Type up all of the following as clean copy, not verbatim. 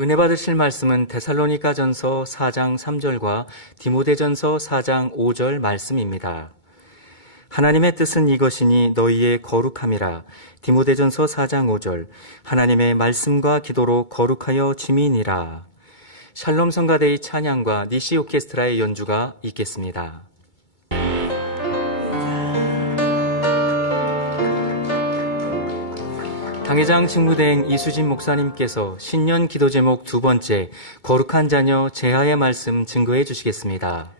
은혜 받으실 말씀은 데살로니가전서 4장 3절과 디모데전서 4장 5절 말씀입니다. 하나님의 뜻은 이것이니 너희의 거룩함이라. 디모데전서 4장 5절. 하나님의 말씀과 기도로 거룩하여 지민이라. 샬롬 성가대의 찬양과 니시 오케스트라의 연주가 있겠습니다. 당회장 직무대행 이수진 목사님께서 신년 기도 제목 두 번째 거룩한 자녀 제하의 말씀 증거해 주시겠습니다.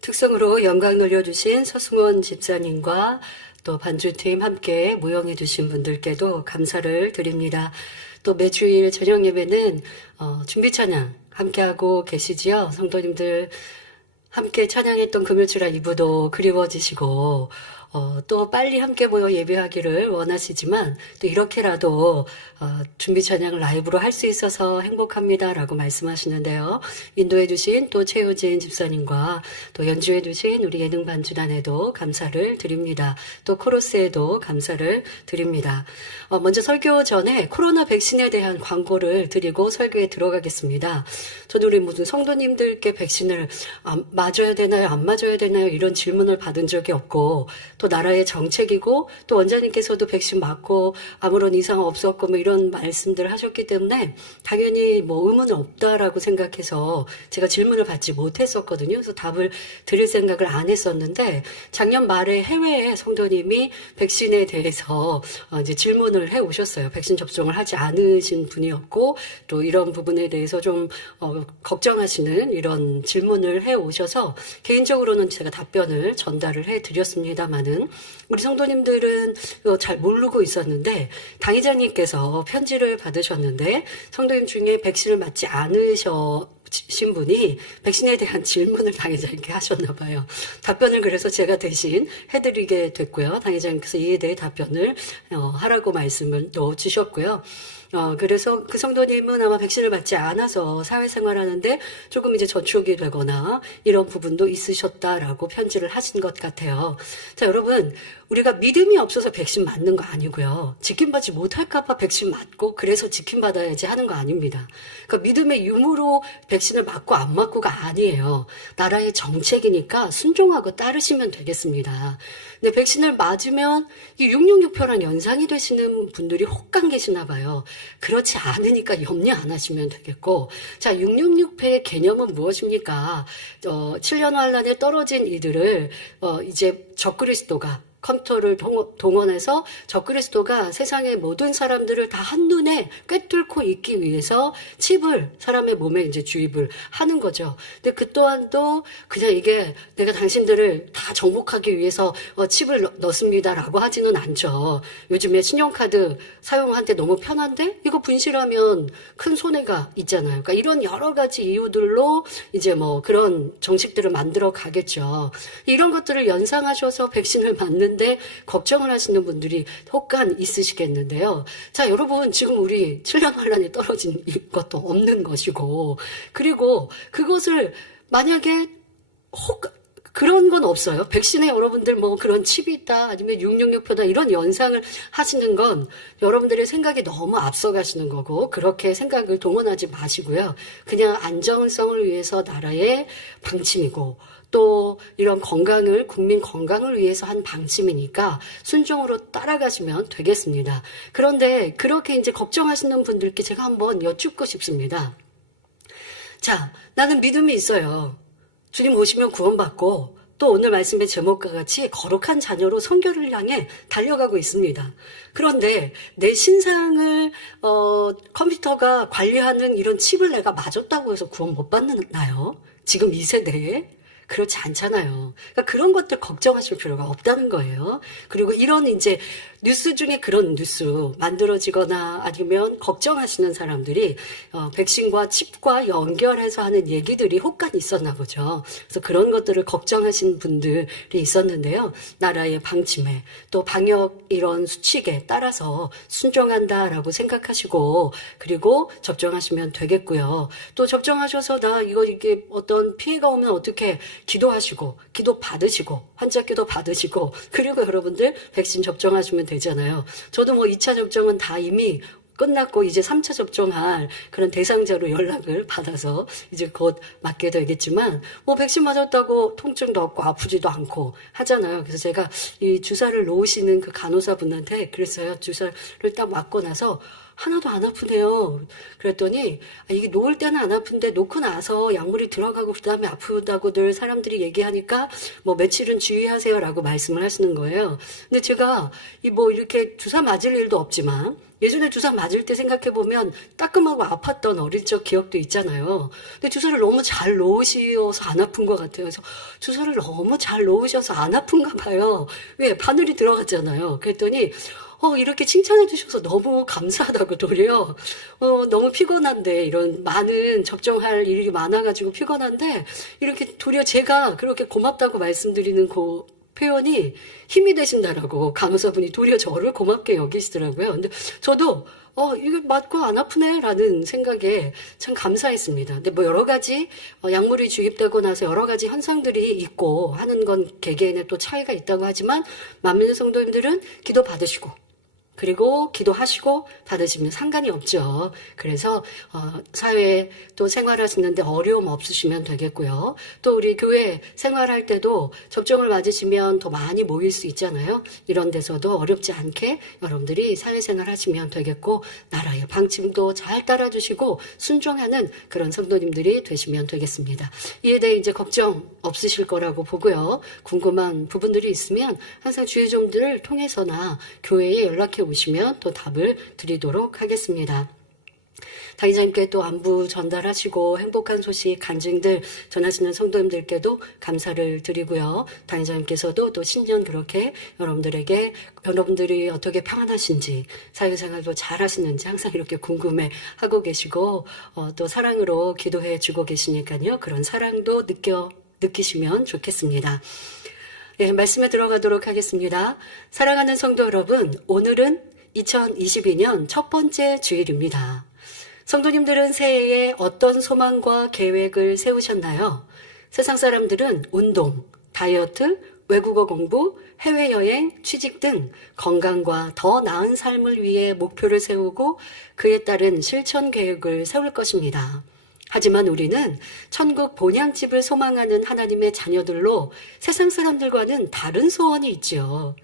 특성으로 영광 돌려주신 서승원 집사님과 또 반주팀 함께 모형해 주신 분들께도 감사를 드립니다. 또 매주일 저녁 예배는 준비 찬양 함께하고 계시지요. 성도님들 함께 찬양했던 금요주라 2부도 그리워지시고 또 빨리 함께 모여 예배하기를 원하시지만 또 이렇게라도 준비 찬양을 라이브로 할 수 있어서 행복합니다라고 말씀하시는데요. 인도해 주신 또 최효진 집사님과 또 연주해 주신 우리 예능 반주단에도 감사를 드립니다. 또 코러스에도 감사를 드립니다. 먼저 설교 전에 코로나 백신에 대한 광고를 드리고 설교에 들어가겠습니다. 저는 우리 모든 성도님들께 백신을 맞아야 되나요? 안 맞아야 되나요? 이런 질문을 받은 적이 없고 또 나라의 정책이고 또 원장님께서도 백신 맞고 아무런 이상 없었고 뭐 이런 말씀들을 하셨기 때문에 당연히 뭐 의문은 없다라고 생각해서 제가 질문을 받지 못했었거든요. 그래서 답을 드릴 생각을 안 했었는데 작년 말에 해외에 성도님이 백신에 대해서 이제 질문을 해 오셨어요. 백신 접종을 하지 않으신 분이었고 또 이런 부분에 대해서 좀 걱정하시는 이런 질문을 해 오셔서 개인적으로는 제가 답변을 전달을 해 드렸습니다만은 우리 성도님들은 잘 모르고 있었는데 당의자님께서 편지를 받으셨는데 성도님 중에 백신을 맞지 않으신 분이 백신에 대한 질문을 당의자님께 하셨나 봐요. 답변을 그래서 제가 대신 해드리게 됐고요. 당의자님께서 이에 대해 답변을 하라고 말씀을 또 주셨고요. 그래서 그 성도님은 아마 백신을 맞지 않아서 사회생활하는데 조금 이제 저촉이 되거나 이런 부분도 있으셨다라고 편지를 하신 것 같아요. 자, 여러분, 우리가 믿음이 없어서 백신 맞는 거 아니고요. 지킴받지 못할까봐 백신 맞고 그래서 지킴받아야지 하는 거 아닙니다. 그러니까 믿음의 유무로 백신을 맞고 안 맞고가 아니에요. 나라의 정책이니까 순종하고 따르시면 되겠습니다. 근데 백신을 맞으면 이 666표란 연상이 되시는 분들이 혹간 계시나 봐요. 그렇지 않으니까 염려 안 하시면 되겠고, 자, 666표의 개념은 무엇입니까? 7년 환란에 떨어진 이들을 이제 적그리스도가 컴퓨터를 동원해서 적그리스도가 세상의 모든 사람들을 다 한눈에 꿰뚫고 있기 위해서 칩을 사람의 몸에 이제 주입을 하는 거죠. 근데 그 또한 또 그냥 이게 내가 당신들을 다 정복하기 위해서 칩을 넣습니다라고 하지는 않죠. 요즘에 신용카드 사용하는데 너무 편한데 이거 분실하면 큰 손해가 있잖아요. 그러니까 이런 여러 가지 이유들로 이제 뭐 그런 정책들을 만들어 가겠죠. 이런 것들을 연상하셔서 백신을 맞는 데 걱정을 하시는 분들이 혹간 있으시겠는데요. 자, 여러분, 지금 우리 7년 환란이 떨어진 것도 없는 것이고, 그리고 그것을 만약에 그런 건 없어요. 백신에 여러분들 뭐 그런 칩이 있다, 아니면 666표다, 이런 연상을 하시는 건 여러분들의 생각이 너무 앞서가시는 거고, 그렇게 생각을 동원하지 마시고요. 그냥 안정성을 위해서 나라의 방침이고, 또 이런 국민 건강을 위해서 한 방침이니까 순종으로 따라가시면 되겠습니다. 그런데 그렇게 이제 걱정하시는 분들께 제가 한번 여쭙고 싶습니다. 자, 나는 믿음이 있어요. 주님 오시면 구원받고 또 오늘 말씀의 제목과 같이 거룩한 자녀로 성결을 향해 달려가고 있습니다. 그런데 내 신상을 컴퓨터가 관리하는 이런 칩을 내가 맞았다고 해서 구원 못 받나요? 지금 이 세대에? 그렇지 않잖아요. 그러니까 그런 것들 걱정하실 필요가 없다는 거예요. 그리고 이런 이제 뉴스 중에 그런 뉴스 만들어지거나 아니면 걱정하시는 사람들이 백신과 칩과 연결해서 하는 얘기들이 혹간 있었나 보죠. 그래서 그런 것들을 걱정하신 분들이 있었는데요. 나라의 방침에 또 방역 이런 수칙에 따라서 순종한다라고 생각하시고 그리고 접종하시면 되겠고요. 또 접종하셔서 이게 어떤 피해가 오면 어떻게 기도하시고 기도 받으시고 환자 기도 받으시고 그리고 여러분들 백신 접종하시면 되잖아요. 저도 뭐 2차 접종은 다 이미 끝났고 이제 3차 접종할 그런 대상자로 연락을 받아서 이제 곧 맞게 되겠지만 뭐 백신 맞았다고 통증도 없고 아프지도 않고 하잖아요. 그래서 제가 이 주사를 놓으시는 그 간호사분한테 그랬어요. 주사를 딱 맞고 나서 하나도 안 아프네요. 그랬더니 이게 놓을 때는 안 아픈데 놓고 나서 약물이 들어가고 그다음에 아프다고들 사람들이 얘기하니까 뭐 며칠은 주의하세요라고 말씀을 하시는 거예요. 근데 제가 이 뭐 이렇게 주사 맞을 일도 없지만 예전에 주사 맞을 때 생각해보면 따끔하고 아팠던 어릴 적 기억도 있잖아요. 근데 주사를 너무 잘 놓으셔서 안 아픈 것 같아요. 그래서 주사를 너무 잘 놓으셔서 안 아픈가 봐요. 왜? 바늘이 들어갔잖아요. 그랬더니 이렇게 칭찬해 주셔서 너무 감사하다고 도리어, 너무 피곤한데, 이런 많은 접종할 일이 많아가지고 피곤한데, 이렇게 도리어 제가 그렇게 고맙다고 말씀드리는 그 표현이 힘이 되신다라고 간호사분이 도리어 저를 고맙게 여기시더라고요. 근데 저도, 이거 맞고 안 아프네라는 생각에 참 감사했습니다. 근데 뭐 여러 가지 약물이 주입되고 나서 여러 가지 현상들이 있고 하는 건 개개인의 또 차이가 있다고 하지만 만민의 성도님들은 기도 받으시고 그리고 기도하시고 받으시면 상관이 없죠. 그래서 사회에 또 생활하시는데 어려움 없으시면 되겠고요. 또 우리 교회 생활할 때도 접종을 맞으시면 더 많이 모일 수 있잖아요. 이런 데서도 어렵지 않게 여러분들이 사회생활 하시면 되겠고 나라의 방침도 잘 따라주시고 순종하는 그런 성도님들이 되시면 되겠습니다. 이에 대해 이제 걱정 없으실 거라고 보고요. 궁금한 부분들이 있으면 항상 주의종들을 통해서나 교회에 연락해 오시면 또 답을 드리도록 하겠습니다. 당의자님께 또 안부 전달하시고 행복한 소식, 간증들 전하시는 성도님들께도 감사를 드리고요. 당의자님께서도 또 신년 그렇게 여러분들에게 여러분들이 어떻게 평안하신지 사회생활도 잘 하시는지 항상 이렇게 궁금해하고 계시고 또 사랑으로 기도해 주고 계시니까요. 그런 사랑도 느끼시면 좋겠습니다. 네, 말씀에 들어가도록 하겠습니다. 사랑하는 성도 여러분, 오늘은 2022년 첫 번째 주일입니다. 성도님들은 새해에 어떤 소망과 계획을 세우셨나요? 세상 사람들은 운동, 다이어트, 외국어 공부, 해외여행, 취직 등 건강과 더 나은 삶을 위해 목표를 세우고 그에 따른 실천 계획을 세울 것입니다. 하지만 우리는 천국 본향집을 소망하는 하나님의 자녀들로 세상 사람들과는 다른 소원이 있지요.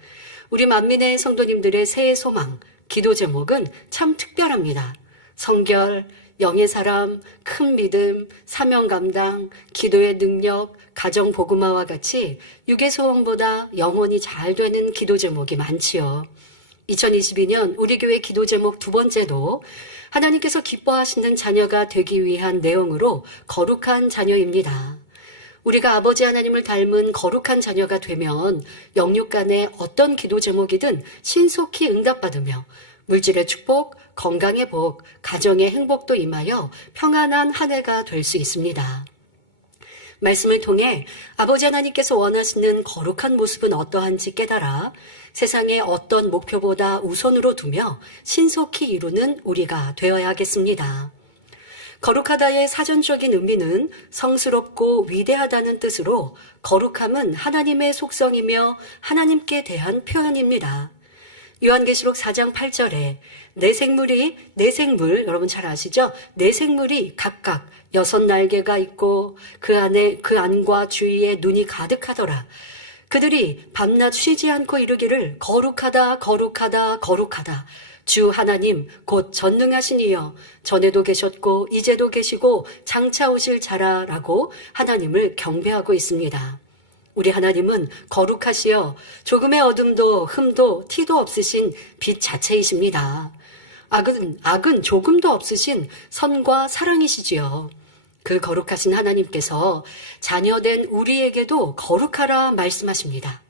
우리 만민의 성도님들의 새해 소망, 기도 제목은 참 특별합니다. 성결, 영의 사람, 큰 믿음, 사명 감당, 기도의 능력, 가정 복음화와 같이 육의 소원보다 영혼이 잘 되는 기도 제목이 많지요. 2022년 우리 교회 기도 제목 두 번째도 하나님께서 기뻐하시는 자녀가 되기 위한 내용으로 거룩한 자녀입니다. 우리가 아버지 하나님을 닮은 거룩한 자녀가 되면 영육 간의 어떤 기도 제목이든 신속히 응답받으며 물질의 축복, 건강의 복, 가정의 행복도 임하여 평안한 한 해가 될 수 있습니다. 말씀을 통해 아버지 하나님께서 원하시는 거룩한 모습은 어떠한지 깨달아 세상의 어떤 목표보다 우선으로 두며 신속히 이루는 우리가 되어야 하겠습니다. 거룩하다의 사전적인 의미는 성스럽고 위대하다는 뜻으로 거룩함은 하나님의 속성이며 하나님께 대한 표현입니다. 요한계시록 4장 8절에 내 생물 여러분 잘 아시죠? 내 생물이 각각 6날개가 있고 그 안과 주위에 눈이 가득하더라. 그들이 밤낮 쉬지 않고 이르기를 거룩하다 거룩하다 거룩하다. 주 하나님 곧 전능하신 이여 전에도 계셨고 이제도 계시고 장차 오실 자라라고 하나님을 경배하고 있습니다. 우리 하나님은 거룩하시어 조금의 어둠도 흠도 티도 없으신 빛 자체이십니다. 악은 조금도 없으신 선과 사랑이시지요. 그 거룩하신 하나님께서 자녀된 우리에게도 거룩하라 말씀하십니다.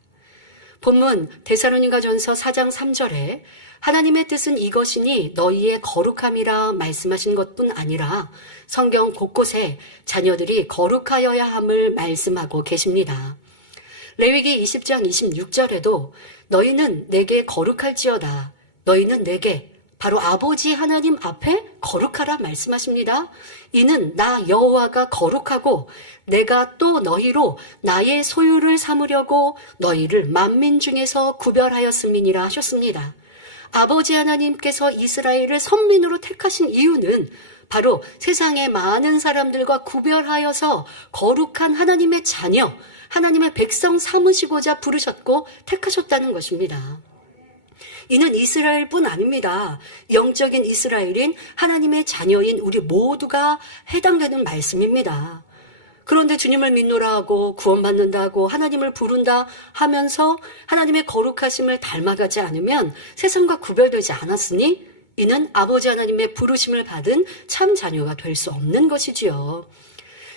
본문 데살로니가전서 4장 3절에 하나님의 뜻은 이것이니 너희의 거룩함이라 말씀하신 것뿐 아니라 성경 곳곳에 자녀들이 거룩하여야 함을 말씀하고 계십니다. 레위기 20장 26절에도 너희는 내게 거룩할지어다. 너희는 내게 바로 아버지 하나님 앞에 거룩하라 말씀하십니다. 이는 나 여호와가 거룩하고 내가 또 너희로 나의 소유를 삼으려고 너희를 만민 중에서 구별하였음이니라 하셨습니다. 아버지 하나님께서 이스라엘을 선민으로 택하신 이유는 바로 세상의 많은 사람들과 구별하여서 거룩한 하나님의 자녀, 하나님의 백성 삼으시고자 부르셨고 택하셨다는 것입니다. 이는 이스라엘뿐 아닙니다. 영적인 이스라엘인 하나님의 자녀인 우리 모두가 해당되는 말씀입니다. 그런데 주님을 믿노라 하고 구원받는다고 하나님을 부른다 하면서 하나님의 거룩하심을 닮아가지 않으면 세상과 구별되지 않았으니 이는 아버지 하나님의 부르심을 받은 참 자녀가 될 수 없는 것이지요.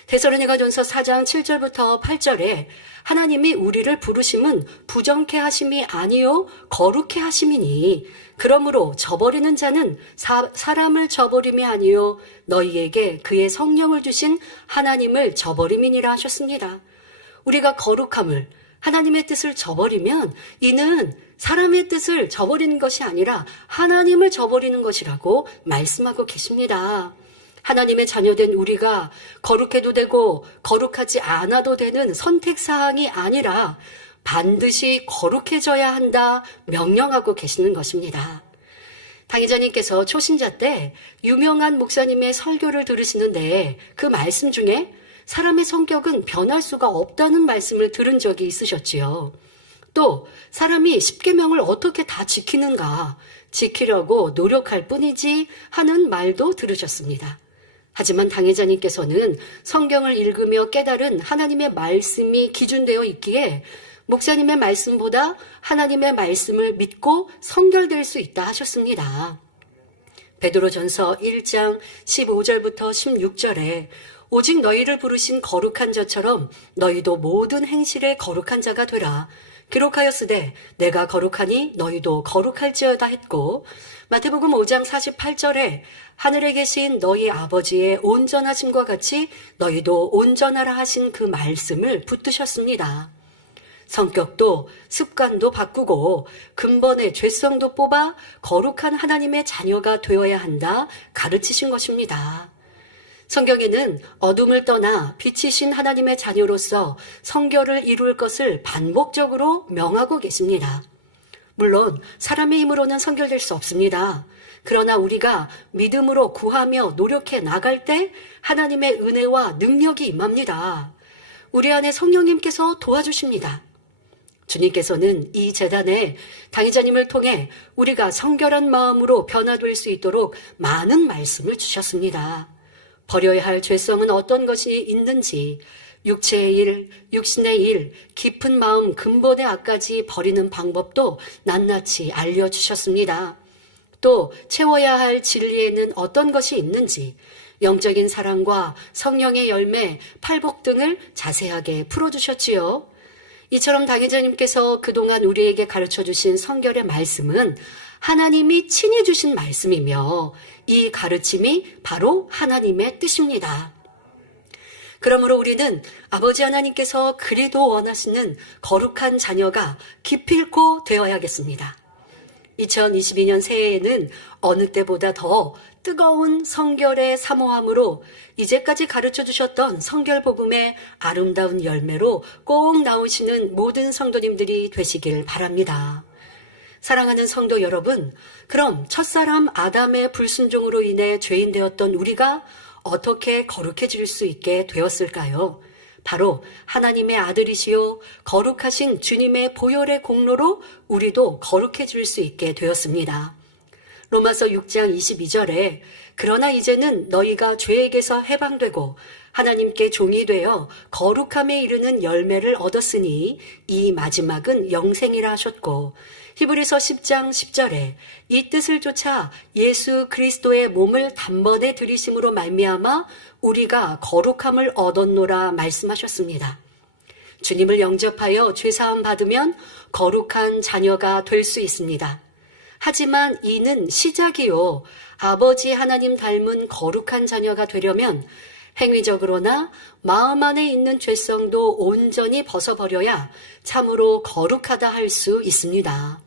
데살로니가전서 4장 7절부터 8절에 하나님이 우리를 부르심은 부정케 하심이 아니요 거룩케 하심이니 그러므로 저버리는 자는 사람을 저버림이 아니요 너희에게 그의 성령을 주신 하나님을 저버림이니라 하셨습니다. 우리가 거룩함을 하나님의 뜻을 저버리면 이는 사람의 뜻을 저버리는 것이 아니라 하나님을 저버리는 것이라고 말씀하고 계십니다. 하나님의 자녀된 우리가 거룩해도 되고 거룩하지 않아도 되는 선택사항이 아니라 반드시 거룩해져야 한다 명령하고 계시는 것입니다. 당회자님께서 초신자 때 유명한 목사님의 설교를 들으시는데 그 말씀 중에 사람의 성격은 변할 수가 없다는 말씀을 들은 적이 있으셨지요. 또 사람이 십계명을 어떻게 다 지키는가, 지키려고 노력할 뿐이지 하는 말도 들으셨습니다. 하지만 당회자님께서는 성경을 읽으며 깨달은 하나님의 말씀이 기준되어 있기에 목사님의 말씀보다 하나님의 말씀을 믿고 성결될 수 있다 하셨습니다. 베드로전서 1장 15절부터 16절에 오직 너희를 부르신 거룩한 자처럼 너희도 모든 행실에 거룩한 자가 되라. 기록하였으되 내가 거룩하니 너희도 거룩할지어다 했고 마태복음 5장 48절에 하늘에 계신 너희 아버지의 온전하심과 같이 너희도 온전하라 하신 그 말씀을 붙드셨습니다. 성격도 습관도 바꾸고 근본의 죄성도 뽑아 거룩한 하나님의 자녀가 되어야 한다 가르치신 것입니다. 성경에는 어둠을 떠나 빛이신 하나님의 자녀로서 성결을 이룰 것을 반복적으로 명하고 계십니다. 물론 사람의 힘으로는 성결될 수 없습니다. 그러나 우리가 믿음으로 구하며 노력해 나갈 때 하나님의 은혜와 능력이 임합니다. 우리 안에 성령님께서 도와주십니다. 주님께서는 이 제단에 당회자님을 통해 우리가 성결한 마음으로 변화될 수 있도록 많은 말씀을 주셨습니다. 버려야 할 죄성은 어떤 것이 있는지, 육체의 일, 육신의 일, 깊은 마음 근본의 악까지 버리는 방법도 낱낱이 알려주셨습니다. 또 채워야 할 진리에는 어떤 것이 있는지, 영적인 사랑과 성령의 열매, 팔복 등을 자세하게 풀어주셨지요. 이처럼 당회자님께서 그동안 우리에게 가르쳐주신 성결의 말씀은 하나님이 친히 주신 말씀이며 이 가르침이 바로 하나님의 뜻입니다. 그러므로 우리는 아버지 하나님께서 그리도 원하시는 거룩한 자녀가 기필코 되어야겠습니다. 2022년 새해에는 어느 때보다 더 뜨거운 성결의 사모함으로 이제까지 가르쳐주셨던 성결복음의 아름다운 열매로 꼭 나오시는 모든 성도님들이 되시길 바랍니다. 사랑하는 성도 여러분, 그럼 첫사람 아담의 불순종으로 인해 죄인 되었던 우리가 어떻게 거룩해질 수 있게 되었을까요? 바로 하나님의 아들이시요 거룩하신 주님의 보혈의 공로로 우리도 거룩해질 수 있게 되었습니다. 로마서 6장 22절에 그러나 이제는 너희가 죄에게서 해방되고 하나님께 종이 되어 거룩함에 이르는 열매를 얻었으니 이 마지막은 영생이라 하셨고 히브리서 10장 10절에 이 뜻을 쫓아 예수 그리스도의 몸을 단번에 들이심으로 말미암아 우리가 거룩함을 얻었노라 말씀하셨습니다. 주님을 영접하여 죄사함 받으면 거룩한 자녀가 될 수 있습니다. 하지만 이는 시작이요. 아버지 하나님 닮은 거룩한 자녀가 되려면 행위적으로나 마음 안에 있는 죄성도 온전히 벗어버려야 참으로 거룩하다 할 수 있습니다.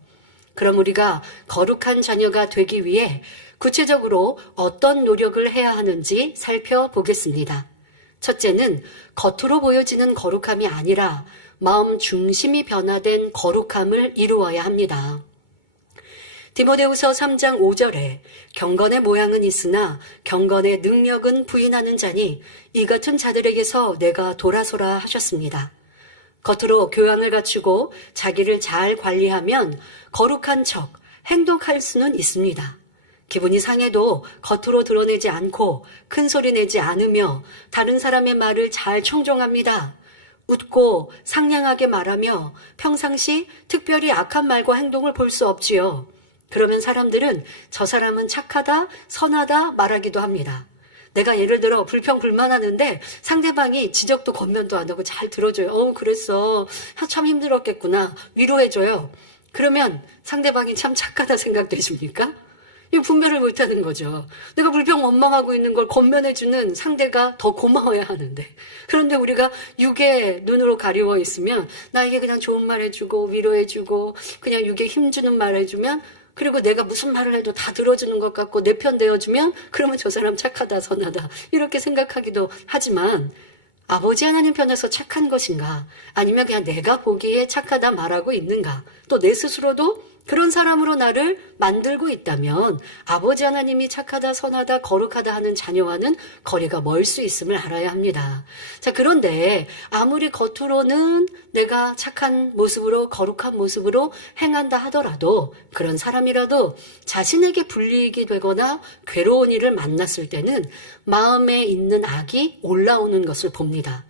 그럼 우리가 거룩한 자녀가 되기 위해 구체적으로 어떤 노력을 해야 하는지 살펴보겠습니다. 첫째는 겉으로 보여지는 거룩함이 아니라 마음 중심이 변화된 거룩함을 이루어야 합니다. 디모데후서 3장 5절에 경건의 모양은 있으나 경건의 능력은 부인하는 자니 이 같은 자들에게서 내가 돌아서라 하셨습니다. 겉으로 교양을 갖추고 자기를 잘 관리하면 거룩한 척 행동할 수는 있습니다. 기분이 상해도 겉으로 드러내지 않고 큰 소리 내지 않으며 다른 사람의 말을 잘 청종합니다. 웃고 상냥하게 말하며 평상시 특별히 악한 말과 행동을 볼 수 없지요. 그러면 사람들은 저 사람은 착하다, 선하다 말하기도 합니다. 내가 예를 들어 불평불만하는데 상대방이 지적도 권면도 안 하고 잘 들어줘요. 그랬어. 참 힘들었겠구나. 위로해줘요. 그러면 상대방이 참 착하다 생각되십니까? 이 분별을 못하는 거죠. 내가 불평 원망하고 있는 걸 권면해주는 상대가 더 고마워야 하는데, 그런데 우리가 육의 눈으로 가리워 있으면 나에게 그냥 좋은 말 해주고 위로해주고 그냥 육에 힘주는 말 해주면, 그리고 내가 무슨 말을 해도 다 들어주는 것 같고 내 편 되어주면 그러면 저 사람 착하다, 선하다 이렇게 생각하기도 하지만, 아버지 하나님 편에서 착한 것인가, 아니면 그냥 내가 보기에 착하다 말하고 있는가, 또 내 스스로도 그런 사람으로 나를 만들고 있다면 아버지 하나님이 착하다, 선하다, 거룩하다 하는 자녀와는 거리가 멀 수 있음을 알아야 합니다. 자, 그런데 아무리 겉으로는 내가 착한 모습으로, 거룩한 모습으로 행한다 하더라도, 그런 사람이라도 자신에게 불이익이 되거나 괴로운 일을 만났을 때는 마음에 있는 악이 올라오는 것을 봅니다.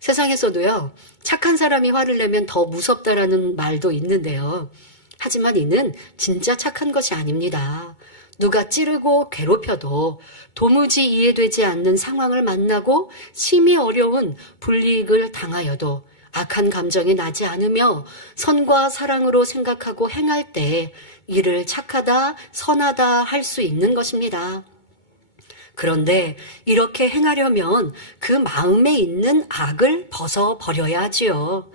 세상에서도요, 착한 사람이 화를 내면 더 무섭다라는 말도 있는데요. 하지만 이는 진짜 착한 것이 아닙니다. 누가 찌르고 괴롭혀도 도무지 이해되지 않는 상황을 만나고 심히 어려운 불이익을 당하여도 악한 감정이 나지 않으며 선과 사랑으로 생각하고 행할 때 이를 착하다, 선하다 할 수 있는 것입니다. 그런데 이렇게 행하려면 그 마음에 있는 악을 벗어버려야 하지요.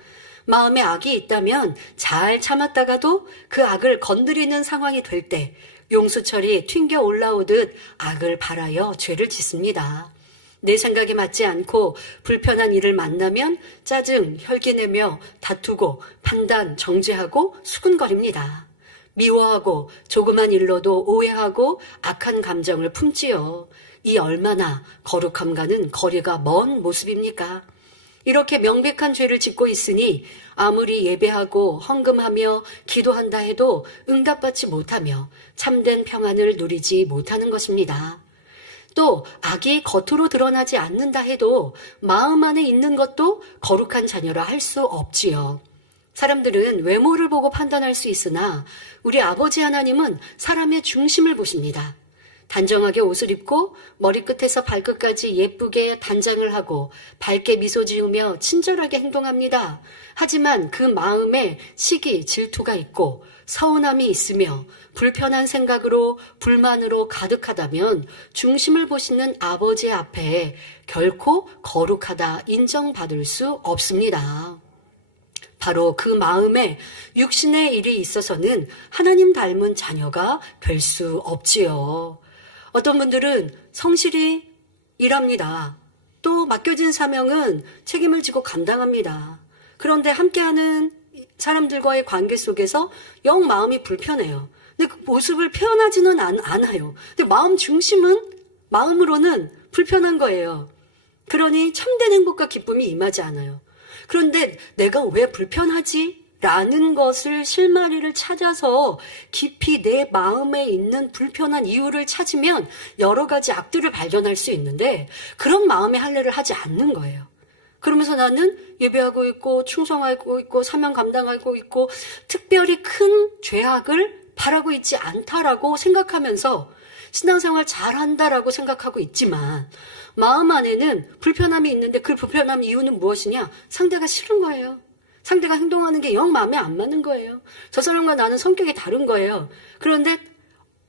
마음에 악이 있다면 잘 참았다가도 그 악을 건드리는 상황이 될 때 용수철이 튕겨 올라오듯 악을 발하여 죄를 짓습니다. 내 생각에 맞지 않고 불편한 일을 만나면 짜증, 혈기내며 다투고 판단, 정죄하고 수군거립니다. 미워하고 조그만 일로도 오해하고 악한 감정을 품지요. 이 얼마나 거룩함과는 거리가 먼 모습입니까? 이렇게 명백한 죄를 짓고 있으니 아무리 예배하고 헌금하며 기도한다 해도 응답받지 못하며 참된 평안을 누리지 못하는 것입니다. 또 악이 겉으로 드러나지 않는다 해도 마음 안에 있는 것도 거룩한 자녀라 할 수 없지요. 사람들은 외모를 보고 판단할 수 있으나 우리 아버지 하나님은 사람의 중심을 보십니다. 단정하게 옷을 입고 머리끝에서 발끝까지 예쁘게 단장을 하고 밝게 미소 지으며 친절하게 행동합니다. 하지만 그 마음에 시기, 질투가 있고 서운함이 있으며 불편한 생각으로 불만으로 가득하다면 중심을 보시는 아버지 앞에 결코 거룩하다 인정받을 수 없습니다. 바로 그 마음에 육신의 일이 있어서는 하나님 닮은 자녀가 될 수 없지요. 어떤 분들은 성실히 일합니다. 또 맡겨진 사명은 책임을 지고 감당합니다. 그런데 함께하는 사람들과의 관계 속에서 영 마음이 불편해요. 근데 그 모습을 표현하지는 않아요. 근데 마음 중심은, 마음으로는 불편한 거예요. 그러니 참된 행복과 기쁨이 임하지 않아요. 그런데 내가 왜 불편하지? 라는 것을 실마리를 찾아서 깊이 내 마음에 있는 불편한 이유를 찾으면 여러 가지 악들을 발견할 수 있는데 그런 마음의 할례를 하지 않는 거예요. 그러면서 나는 예배하고 있고 충성하고 있고 사명 감당하고 있고 특별히 큰 죄악을 바라고 있지 않다라고 생각하면서 신앙생활 잘한다라고 생각하고 있지만 마음 안에는 불편함이 있는데 그 불편함 이유는 무엇이냐? 상대가 싫은 거예요. 상대가 행동하는 게 영 마음에 안 맞는 거예요. 저 사람과 나는 성격이 다른 거예요. 그런데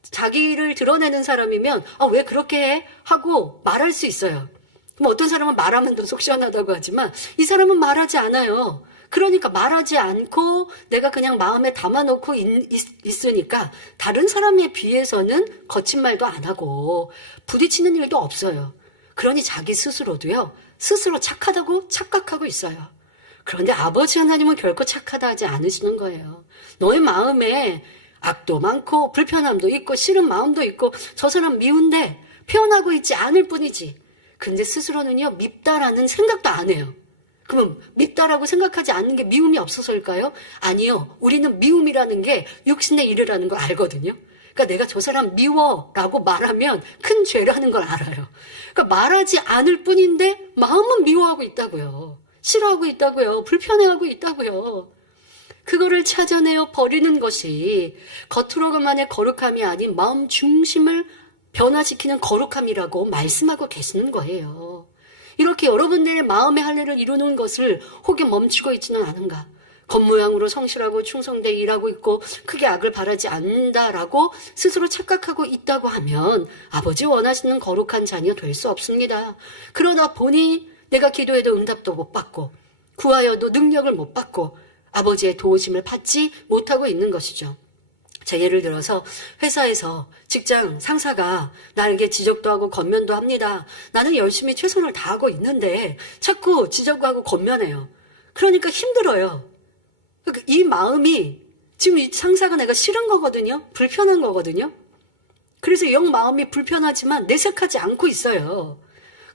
자기를 드러내는 사람이면 왜 그렇게 해? 하고 말할 수 있어요. 그럼 어떤 사람은 말하면 더 속 시원하다고 하지만 이 사람은 말하지 않아요. 그러니까 말하지 않고 내가 그냥 마음에 담아놓고 있으니까 다른 사람에 비해서는 거친 말도 안 하고 부딪히는 일도 없어요. 그러니 자기 스스로도요, 스스로 착하다고 착각하고 있어요. 그런데 아버지 하나님은 결코 착하다 하지 않으시는 거예요. 너의 마음에 악도 많고 불편함도 있고 싫은 마음도 있고 저 사람 미운데 표현하고 있지 않을 뿐이지. 근데 스스로는요, 밉다라는 생각도 안 해요. 그럼 밉다라고 생각하지 않는 게 미움이 없어서일까요? 아니요. 우리는 미움이라는 게 육신의 일이라는 걸 알거든요. 그러니까 내가 저 사람 미워라고 말하면 큰 죄라는 걸 알아요. 그러니까 말하지 않을 뿐인데 마음은 미워하고 있다고요. 싫어하고 있다고요. 불편해하고 있다고요. 그거를 찾아내어 버리는 것이 겉으로만의 거룩함이 아닌 마음 중심을 변화시키는 거룩함이라고 말씀하고 계시는 거예요. 이렇게 여러분들의 마음의 할례를 이루는 것을 혹여 멈추고 있지는 않은가? 겉모양으로 성실하고 충성되게 일하고 있고 크게 악을 바라지 않는다라고 스스로 착각하고 있다고 하면 아버지 원하시는 거룩한 자녀 될 수 없습니다. 그러다 보니 내가 기도해도 응답도 못 받고 구하여도 능력을 못 받고 아버지의 도우심을 받지 못하고 있는 것이죠. 자, 예를 들어서 회사에서 직장 상사가 나에게 지적도 하고 권면도 합니다. 나는 열심히 최선을 다하고 있는데 자꾸 지적하고 권면해요. 그러니까 힘들어요. 그러니까 이 마음이 지금 이 상사가 내가 싫은 거거든요. 불편한 거거든요. 그래서 영 마음이 불편하지만 내색하지 않고 있어요.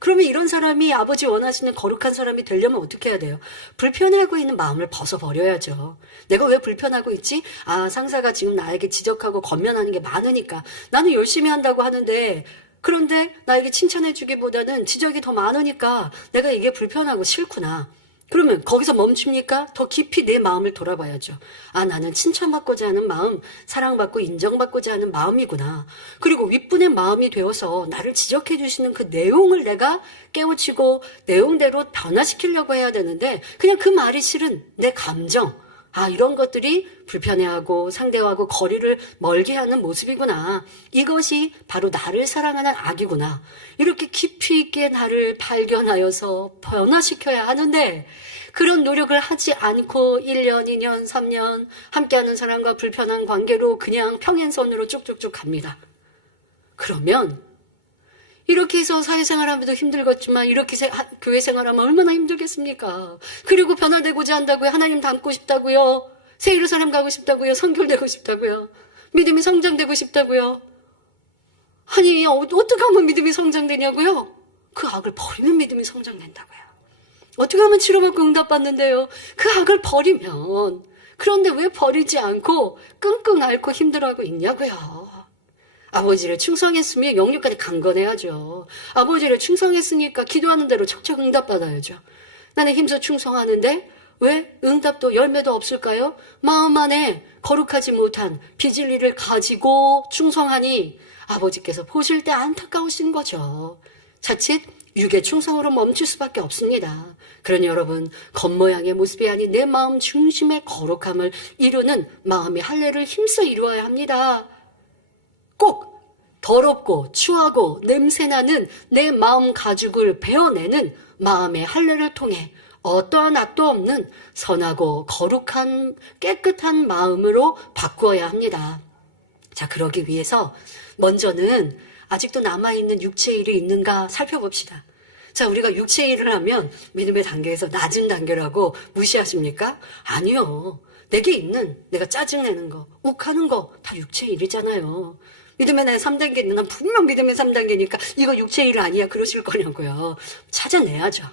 그러면 이런 사람이 아버지 원하시는 거룩한 사람이 되려면 어떻게 해야 돼요? 불편하고 있는 마음을 벗어버려야죠. 내가 왜 불편하고 있지? 아, 상사가 지금 나에게 지적하고 권면하는 게 많으니까. 나는 열심히 한다고 하는데 그런데 나에게 칭찬해 주기보다는 지적이 더 많으니까 내가 이게 불편하고 싫구나. 그러면 거기서 멈춥니까? 더 깊이 내 마음을 돌아봐야죠. 아, 나는 칭찬받고자 하는 마음, 사랑받고 인정받고자 하는 마음이구나. 그리고 윗분의 마음이 되어서 나를 지적해 주시는 그 내용을 내가 깨우치고 내용대로 변화시키려고 해야 되는데 그냥 그 말이 싫은 내 감정, 아, 이런 것들이 불편해하고 상대하고 거리를 멀게 하는 모습이구나. 이것이 바로 나를 사랑하는 악이구나. 이렇게 깊이 있게 나를 발견하여서 변화시켜야 하는데 그런 노력을 하지 않고 1년, 2년, 3년 함께하는 사람과 불편한 관계로 그냥 평행선으로 쭉쭉쭉 갑니다. 그러면 이렇게 해서 사회생활하면도 힘들겠지만 이렇게 교회 생활하면 얼마나 힘들겠습니까? 그리고 변화되고자 한다고요. 하나님 닮고 싶다고요. 새 예루살렘 가고 싶다고요. 선교되고 싶다고요. 믿음이 성장되고 싶다고요. 아니 어떻게 하면 믿음이 성장되냐고요? 그 악을 버리면 믿음이 성장된다고요. 어떻게 하면 치료받고 응답받는데요? 그 악을 버리면. 그런데 왜 버리지 않고 끙끙 앓고 힘들어하고 있냐고요. 아버지를 충성했으면 영육까지 강건해야죠. 아버지를 충성했으니까 기도하는 대로 척척 응답받아야죠. 나는 힘써 충성하는데 왜 응답도 열매도 없을까요? 마음 안에 거룩하지 못한 비진리를 가지고 충성하니 아버지께서 보실 때 안타까우신 거죠. 자칫 육의 충성으로 멈출 수밖에 없습니다. 그러니 여러분, 겉모양의 모습이 아닌 내 마음 중심의 거룩함을 이루는 마음의 할례를 힘써 이루어야 합니다. 꼭 더럽고 추하고 냄새나는 내 마음 가죽을 베어내는 마음의 할례를 통해 어떠한 악도 없는 선하고 거룩한 깨끗한 마음으로 바꾸어야 합니다. 자, 그러기 위해서 먼저는 아직도 남아있는 육체의 일이 있는가 살펴봅시다. 자, 우리가 육체의 일을 하면 믿음의 단계에서 낮은 단계라고 무시하십니까? 아니요. 내게 있는 내가 짜증내는 거, 욱하는 거 다 육체의 일이잖아요. 믿음의 나의 3단계는 난 분명 믿음의 3단계니까 이거 육체의 일 아니야 그러실 거냐고요. 찾아내야죠.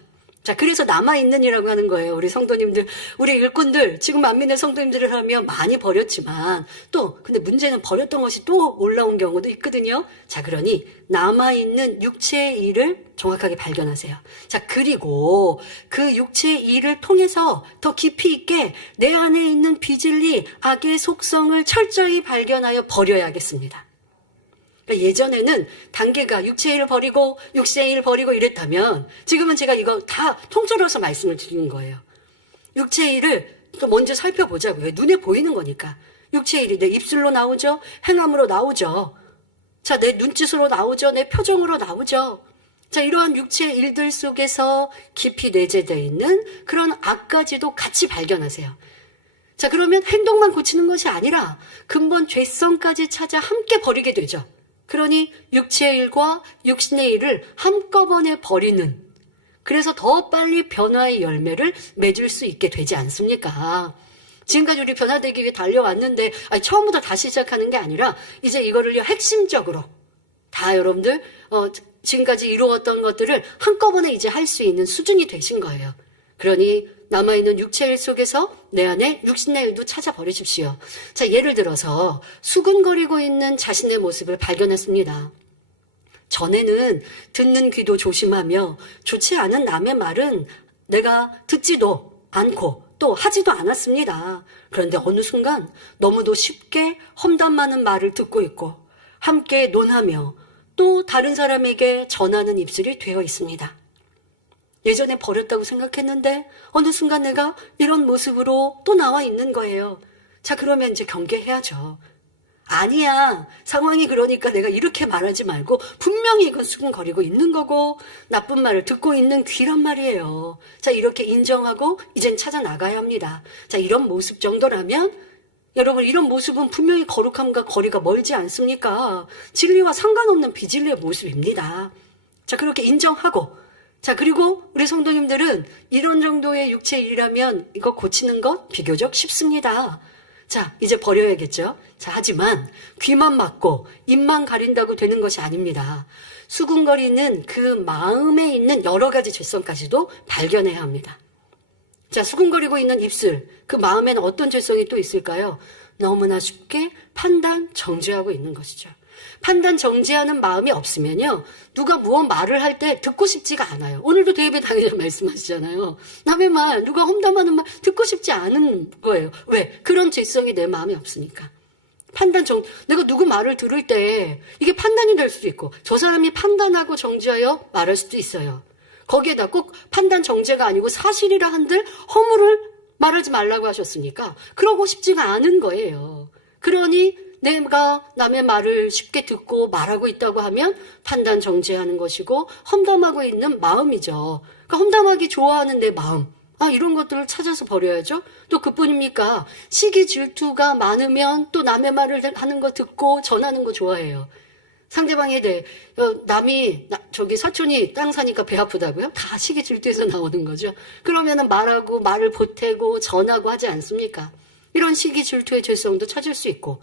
자, 그래서 남아있는 이라고 하는 거예요. 우리 성도님들, 우리 일꾼들, 지금 만민의 성도님들을 하면 많이 버렸지만 또 근데 문제는 버렸던 것이 또 올라온 경우도 있거든요. 자, 그러니 남아있는 육체의 일을 정확하게 발견하세요. 자, 그리고 그 육체의 일을 통해서 더 깊이 있게 내 안에 있는 비진리, 악의 속성을 철저히 발견하여 버려야겠습니다. 그러니까 예전에는 단계가 육체의 일을 버리고 육체의 일을 버리고 이랬다면 지금은 제가 이거 다 통째로서 말씀을 드리는 거예요. 육체의 일을 또 먼저 살펴보자고요. 눈에 보이는 거니까. 육체의 일이 내 입술로 나오죠. 행함으로 나오죠. 자, 내 눈짓으로 나오죠. 내 표정으로 나오죠. 자, 이러한 육체의 일들 속에서 깊이 내재되어 있는 그런 악까지도 같이 발견하세요. 자, 그러면 행동만 고치는 것이 아니라 근본 죄성까지 찾아 함께 버리게 되죠. 그러니 육체의 일과 육신의 일을 한꺼번에 버리는, 그래서 더 빨리 변화의 열매를 맺을 수 있게 되지 않습니까? 지금까지 우리 변화되기 위해 달려왔는데 처음부터 다시 시작하는 게 아니라 이제 이거를 핵심적으로 다 여러분들 지금까지 이루었던 것들을 한꺼번에 이제 할 수 있는 수준이 되신 거예요. 그러니 남아있는 육체일 속에서 내 안에 육신의 일도 찾아버리십시오. 자, 예를 들어서 수군거리고 있는 자신의 모습을 발견했습니다. 전에는 듣는 귀도 조심하며 좋지 않은 남의 말은 내가 듣지도 않고 또 하지도 않았습니다. 그런데 어느 순간 너무도 쉽게 험담 많은 말을 듣고 있고 함께 논하며 또 다른 사람에게 전하는 입술이 되어 있습니다. 예전에 버렸다고 생각했는데 어느 순간 내가 이런 모습으로 또 나와 있는 거예요. 자, 그러면 이제 경계해야죠. 아니야, 상황이 그러니까 내가 이렇게 말하지 말고 분명히 이건 수군거리고 있는 거고 나쁜 말을 듣고 있는 귀란 말이에요. 자, 이렇게 인정하고 이젠 찾아 나가야 합니다. 자, 이런 모습 정도라면 여러분, 이런 모습은 분명히 거룩함과 거리가 멀지 않습니까? 진리와 상관없는 비진리의 모습입니다. 자, 그렇게 인정하고, 자, 그리고 우리 성도님들은 이런 정도의 육체의 일이라면 이거 고치는 것 비교적 쉽습니다. 자, 이제 버려야겠죠? 자, 하지만 귀만 막고 입만 가린다고 되는 것이 아닙니다. 수군거리는 그 마음에 있는 여러 가지 죄성까지도 발견해야 합니다. 자, 수군거리고 있는 입술, 그 마음에는 어떤 죄성이 또 있을까요? 너무나 쉽게 판단, 정죄하고 있는 것이죠. 판단, 정죄하는 마음이 없으면요, 누가 무엇 말을 할 때 듣고 싶지가 않아요. 오늘도 대예배 당일에 말씀하시잖아요. 남의 말, 누가 험담하는 말 듣고 싶지 않은 거예요. 왜? 그런 죄성이 내 마음에 없으니까. 내가 누구 말을 들을 때 이게 판단이 될 수도 있고, 저 사람이 판단하고 정죄하여 말할 수도 있어요. 거기에다 꼭 판단 정죄가 아니고 사실이라 한들 허물을 말하지 말라고 하셨으니까 그러고 싶지가 않은 거예요. 그러니 내가 남의 말을 쉽게 듣고 말하고 있다고 하면 판단 정죄하는 것이고 험담하고 있는 마음이죠. 그러니까 험담하기 좋아하는 내 마음, 이런 것들을 찾아서 버려야죠. 또 그뿐입니까? 시기 질투가 많으면 또 남의 말을 하는 거 듣고 전하는 거 좋아해요. 상대방에 대해 저기 사촌이 땅 사니까 배 아프다고요? 다 시기 질투에서 나오는 거죠. 그러면은 말하고 말을 보태고 전하고 하지 않습니까? 이런 시기 질투의 죄성도 찾을 수 있고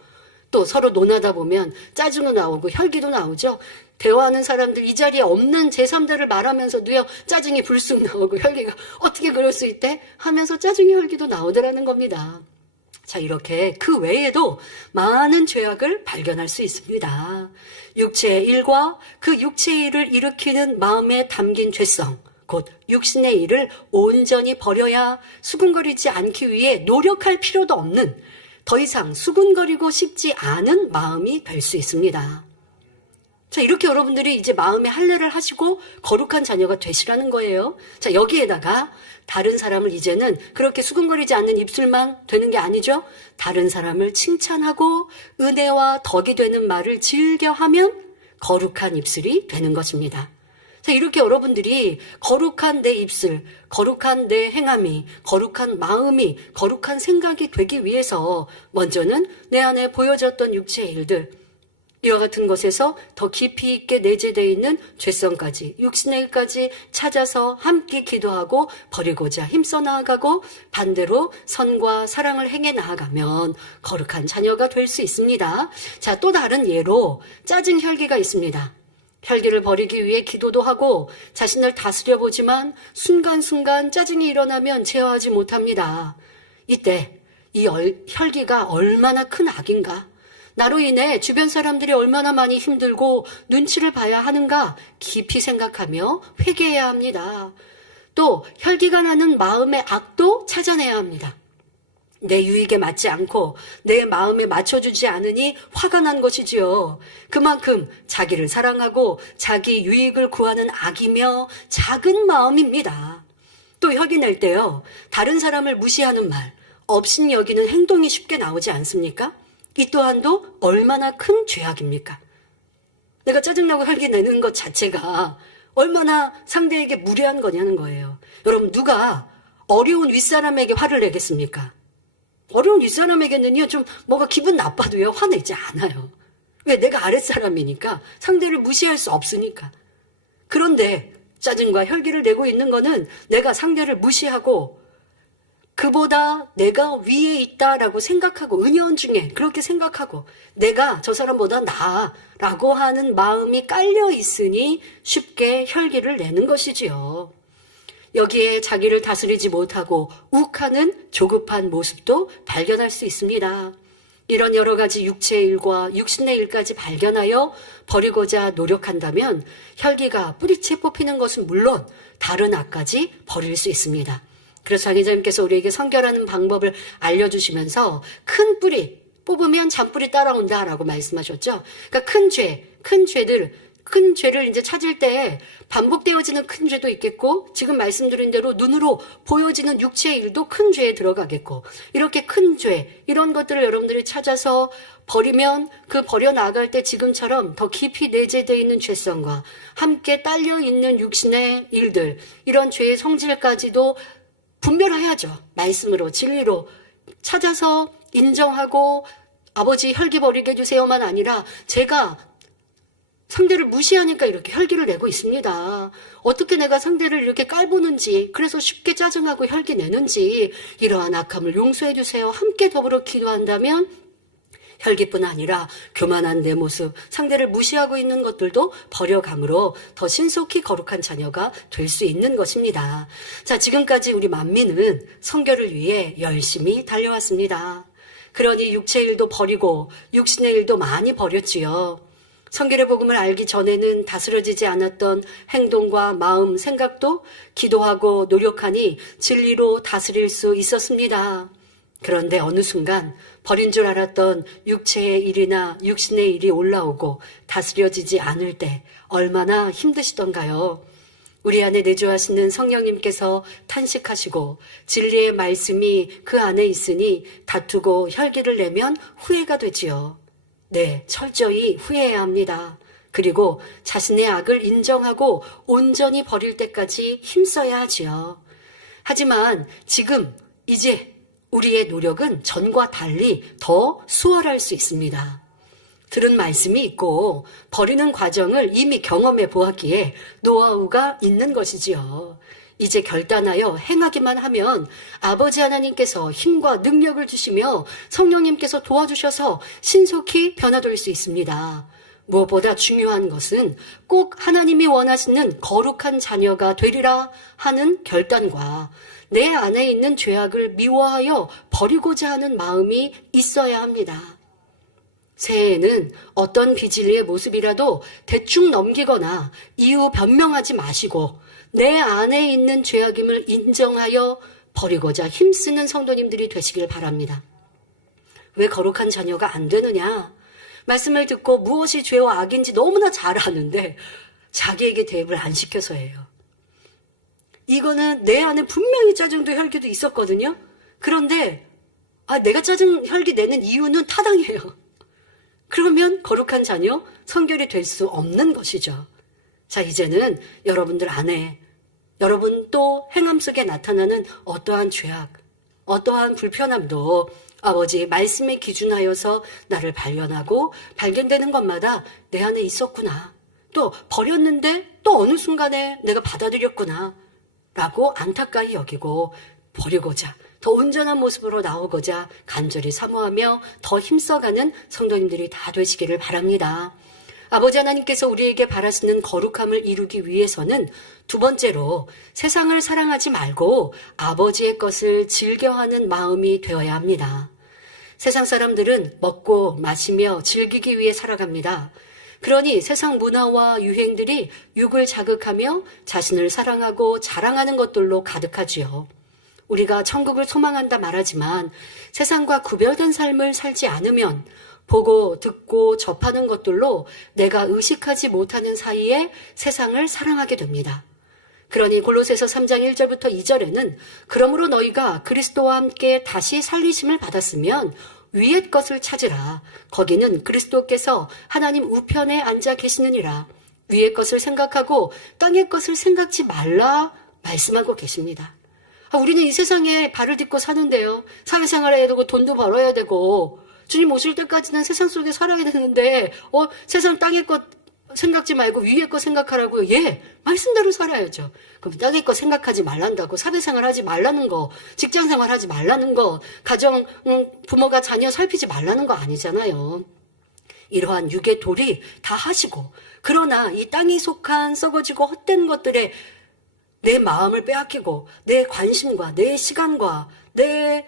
또 서로 논하다 보면 짜증도 나오고 혈기도 나오죠. 대화하는 사람들 이 자리에 없는 제3자를 말하면서도요, 짜증이 불쑥 나오고 혈기가 어떻게 그럴 수 있대? 하면서 짜증이 혈기도 나오더라는 겁니다. 자, 이렇게 그 외에도 많은 죄악을 발견할 수 있습니다. 육체의 일과 그 육체의 일을 일으키는 마음에 담긴 죄성, 곧 육신의 일을 온전히 버려야 수군거리지 않기 위해 노력할 필요도 없는 더 이상 수군거리고 싶지 않은 마음이 될 수 있습니다. 자, 이렇게 여러분들이 이제 마음의 할례를 하시고 거룩한 자녀가 되시라는 거예요. 자, 여기에다가 다른 사람을 이제는 그렇게 수군거리지 않는 입술만 되는 게 아니죠. 다른 사람을 칭찬하고 은혜와 덕이 되는 말을 즐겨하면 거룩한 입술이 되는 것입니다. 자, 이렇게 여러분들이 거룩한 내 입술, 거룩한 내 행함이, 거룩한 마음이, 거룩한 생각이 되기 위해서 먼저는 내 안에 보여졌던 육체의 일들, 이와 같은 것에서 더 깊이 있게 내재되어 있는 죄성까지, 육신의 일까지 찾아서 함께 기도하고 버리고자 힘써 나아가고 반대로 선과 사랑을 행해 나아가면 거룩한 자녀가 될 수 있습니다. 자, 또 다른 예로 짜증 혈기가 있습니다. 혈기를 버리기 위해 기도도 하고 자신을 다스려 보지만 순간순간 짜증이 일어나면 제어하지 못합니다. 이때 이 혈기가 얼마나 큰 악인가? 나로 인해 주변 사람들이 얼마나 많이 힘들고 눈치를 봐야 하는가 깊이 생각하며 회개해야 합니다. 또 혈기가 나는 마음의 악도 찾아내야 합니다. 내 유익에 맞지 않고 내 마음에 맞춰주지 않으니 화가 난 것이지요. 그만큼 자기를 사랑하고 자기 유익을 구하는 악이며 작은 마음입니다. 또 혈기 낼 때요, 다른 사람을 무시하는 말, 업신여기는 행동이 쉽게 나오지 않습니까? 이 또한도 얼마나 큰 죄악입니까? 내가 짜증나고 혈기 내는 것 자체가 얼마나 상대에게 무례한 거냐는 거예요. 여러분, 누가 어려운 윗사람에게 화를 내겠습니까? 어려운 윗사람에게는요, 좀 뭐가 기분 나빠도요, 화내지 않아요. 왜? 내가 아랫사람이니까, 상대를 무시할 수 없으니까. 그런데 짜증과 혈기를 내고 있는 거는 내가 상대를 무시하고 그보다 내가 위에 있다라고 생각하고, 은연 중에 그렇게 생각하고, 내가 저 사람보다 나아라고 하는 마음이 깔려 있으니 쉽게 혈기를 내는 것이지요. 여기에 자기를 다스리지 못하고 욱하는 조급한 모습도 발견할 수 있습니다. 이런 여러 가지 육체의 일과 육신의 일까지 발견하여 버리고자 노력한다면 혈기가 뿌리채 뽑히는 것은 물론 다른 악까지 버릴 수 있습니다. 그래서 장의자님께서 우리에게 성결하는 방법을 알려주시면서 큰 뿌리 뽑으면 잔뿌리 따라온다라고 말씀하셨죠. 그러니까 큰 죄를 이제 찾을 때 반복되어지는 큰 죄도 있겠고, 지금 말씀드린 대로 눈으로 보여지는 육체의 일도 큰 죄에 들어가겠고, 이렇게 큰 죄, 이런 것들을 여러분들이 찾아서 버리면 그 버려나갈 때 지금처럼 더 깊이 내재되어 있는 죄성과 함께 딸려 있는 육신의 일들, 이런 죄의 성질까지도 분별해야죠. 말씀으로, 진리로 찾아서 인정하고 아버지 혈기 버리게 해주세요만 아니라 제가 상대를 무시하니까 이렇게 혈기를 내고 있습니다. 어떻게 내가 상대를 이렇게 깔보는지, 그래서 쉽게 짜증하고 혈기 내는지, 이러한 악함을 용서해 주세요. 함께 더불어 기도한다면 혈기뿐 아니라 교만한 내 모습, 상대를 무시하고 있는 것들도 버려감으로 더 신속히 거룩한 자녀가 될 수 있는 것입니다. 자, 지금까지 우리 만민은 성결을 위해 열심히 달려왔습니다. 그러니 육체의 일도 버리고 육신의 일도 많이 버렸지요. 성결의 복음을 알기 전에는 다스려지지 않았던 행동과 마음, 생각도 기도하고 노력하니 진리로 다스릴 수 있었습니다. 그런데 어느 순간 버린 줄 알았던 육체의 일이나 육신의 일이 올라오고 다스려지지 않을 때 얼마나 힘드시던가요? 우리 안에 내주하시는 성령님께서 탄식하시고 진리의 말씀이 그 안에 있으니 다투고 혈기를 내면 후회가 되지요. 네, 철저히 후회해야 합니다. 그리고 자신의 악을 인정하고 온전히 버릴 때까지 힘써야 하지요. 하지만 지금 이제 우리의 노력은 전과 달리 더 수월할 수 있습니다. 들은 말씀이 있고 버리는 과정을 이미 경험해 보았기에 노하우가 있는 것이지요. 이제 결단하여 행하기만 하면 아버지 하나님께서 힘과 능력을 주시며 성령님께서 도와주셔서 신속히 변화될 수 있습니다. 무엇보다 중요한 것은 꼭 하나님이 원하시는 거룩한 자녀가 되리라 하는 결단과 내 안에 있는 죄악을 미워하여 버리고자 하는 마음이 있어야 합니다. 새해에는 어떤 비진리의 모습이라도 대충 넘기거나 이유 변명하지 마시고 내 안에 있는 죄악임을 인정하여 버리고자 힘쓰는 성도님들이 되시길 바랍니다. 왜 거룩한 자녀가 안 되느냐? 말씀을 듣고 무엇이 죄와 악인지 너무나 잘 아는데 자기에게 대입을 안 시켜서예요. 이거는 내 안에 분명히 짜증도 혈기도 있었거든요. 그런데 내가 짜증 혈기 내는 이유는 타당해요. 그러면 거룩한 자녀, 성결이 될 수 없는 것이죠. 자, 이제는 여러분들 안에 여러분 또 행함 속에 나타나는 어떠한 죄악, 어떠한 불편함도 아버지 말씀에 기준하여서 나를 발견하고 발견되는 것마다 내 안에 있었구나. 또 버렸는데 또 어느 순간에 내가 받아들였구나. 라고 안타까이 여기고 버리고자 더 온전한 모습으로 나오고자 간절히 사모하며 더 힘써가는 성도님들이 다 되시기를 바랍니다. 아버지 하나님께서 우리에게 바라시는 거룩함을 이루기 위해서는 두 번째로 세상을 사랑하지 말고 아버지의 것을 즐겨하는 마음이 되어야 합니다. 세상 사람들은 먹고 마시며 즐기기 위해 살아갑니다. 그러니 세상 문화와 유행들이 육을 자극하며 자신을 사랑하고 자랑하는 것들로 가득하지요. 우리가 천국을 소망한다 말하지만 세상과 구별된 삶을 살지 않으면 보고 듣고 접하는 것들로 내가 의식하지 못하는 사이에 세상을 사랑하게 됩니다. 그러니 골로새서 3장 1절부터 2절에는 그러므로 너희가 그리스도와 함께 다시 살리심을 받았으면 위의 것을 찾으라. 거기는 그리스도께서 하나님 우편에 앉아 계시느니라. 위의 것을 생각하고 땅의 것을 생각지 말라 말씀하고 계십니다. 우리는 이 세상에 발을 딛고 사는데요. 사회생활 해야 되고 돈도 벌어야 되고 주님 오실 때까지는 세상 속에 살아야 되는데 세상 땅의 것 생각지 말고 위에 거 생각하라고요. 예, 말씀대로 살아야죠. 그럼 땅의 거 생각하지 말란다고, 사회생활 하지 말라는 거, 직장생활 하지 말라는 거, 가정, 부모가 자녀 살피지 말라는 거 아니잖아요. 이러한 육의 도리 다 하시고, 그러나 이 땅이 속한 썩어지고 헛된 것들에 내 마음을 빼앗기고 내 관심과 내 시간과 내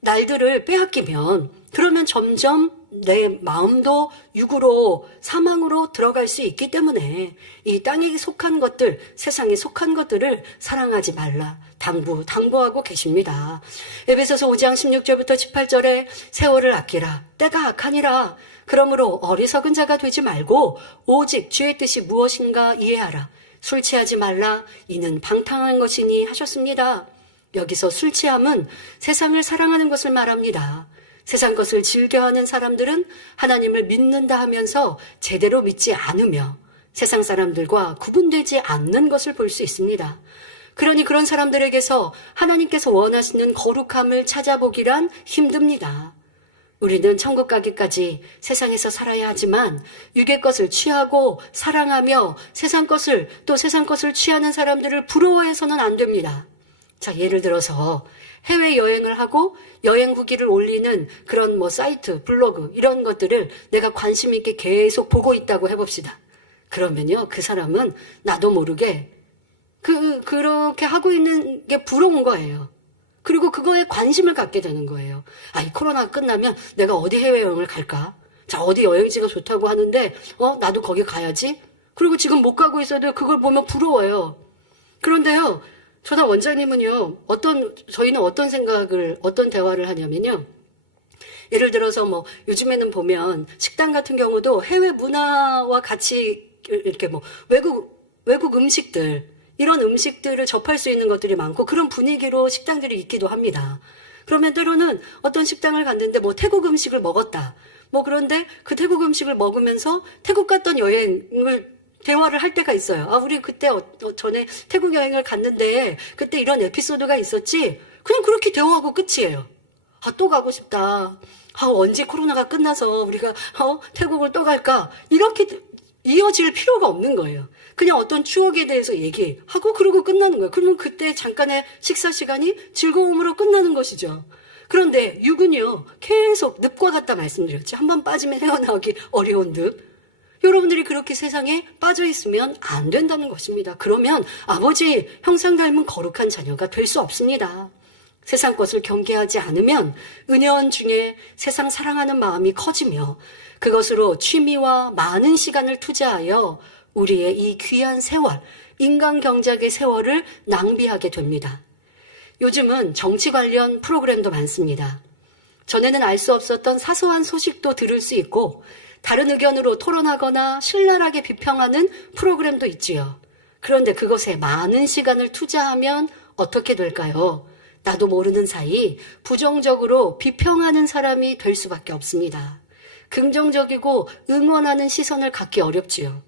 날들을 빼앗기면, 그러면 점점 내 마음도 육으로, 사망으로 들어갈 수 있기 때문에 이 땅에 속한 것들, 세상에 속한 것들을 사랑하지 말라 당부하고 계십니다. 에베소서 5장 16절부터 18절에 세월을 아끼라, 때가 악하니라. 그러므로 어리석은 자가 되지 말고 오직 주의 뜻이 무엇인가 이해하라. 술 취하지 말라, 이는 방탕한 것이니 하셨습니다. 여기서 술 취함은 세상을 사랑하는 것을 말합니다. 세상 것을 즐겨하는 사람들은 하나님을 믿는다 하면서 제대로 믿지 않으며 세상 사람들과 구분되지 않는 것을 볼 수 있습니다. 그러니 그런 사람들에게서 하나님께서 원하시는 거룩함을 찾아보기란 힘듭니다. 우리는 천국 가기까지 세상에서 살아야 하지만 육의 것을 취하고 사랑하며 세상 것을, 또 세상 것을 취하는 사람들을 부러워해서는 안 됩니다. 자, 예를 들어서 해외여행을 하고 여행 후기를 올리는 그런 사이트, 블로그 이런 것들을 내가 관심 있게 계속 보고 있다고 해봅시다. 그러면요, 그 사람은 나도 모르게 그렇게 하고 있는 게 부러운 거예요. 그리고 그거에 관심을 갖게 되는 거예요. 아, 이 코로나가 끝나면 내가 어디 해외여행을 갈까? 자, 어디 여행지가 좋다고 하는데 나도 거기 가야지? 그리고 지금 못 가고 있어도 그걸 보면 부러워요. 그런데요, 저나 원장님은요, 저희는 어떤 대화를 하냐면요. 예를 들어서 요즘에는 보면 식당 같은 경우도 해외 문화와 같이 이렇게 외국 음식들, 이런 음식들을 접할 수 있는 것들이 많고 그런 분위기로 식당들이 있기도 합니다. 그러면 때로는 어떤 식당을 갔는데 태국 음식을 먹었다. 그런데 그 태국 음식을 먹으면서 태국 갔던 여행을 대화를 할 때가 있어요. 아, 우리 그때 전에 태국 여행을 갔는데 그때 이런 에피소드가 있었지. 그냥 그렇게 대화하고 끝이에요. 아, 또 가고 싶다. 아, 언제 코로나가 끝나서 우리가 태국을 또 갈까? 이렇게 이어질 필요가 없는 거예요. 그냥 어떤 추억에 대해서 얘기하고 그러고 끝나는 거예요. 그러면 그때 잠깐의 식사 시간이 즐거움으로 끝나는 것이죠. 그런데 육은요, 계속 늪과 같다 말씀드렸죠. 한번 빠지면 헤어나오기 어려운 늪. 여러분들이 그렇게 세상에 빠져 있으면 안 된다는 것입니다. 그러면 아버지 형상 닮은 거룩한 자녀가 될 수 없습니다. 세상 것을 경계하지 않으면 은연 중에 세상 사랑하는 마음이 커지며 그것으로 취미와 많은 시간을 투자하여 우리의 이 귀한 세월, 인간 경작의 세월을 낭비하게 됩니다. 요즘은 정치 관련 프로그램도 많습니다. 전에는 알 수 없었던 사소한 소식도 들을 수 있고 다른 의견으로 토론하거나 신랄하게 비평하는 프로그램도 있지요. 그런데 그것에 많은 시간을 투자하면 어떻게 될까요? 나도 모르는 사이 부정적으로 비평하는 사람이 될 수밖에 없습니다. 긍정적이고 응원하는 시선을 갖기 어렵지요.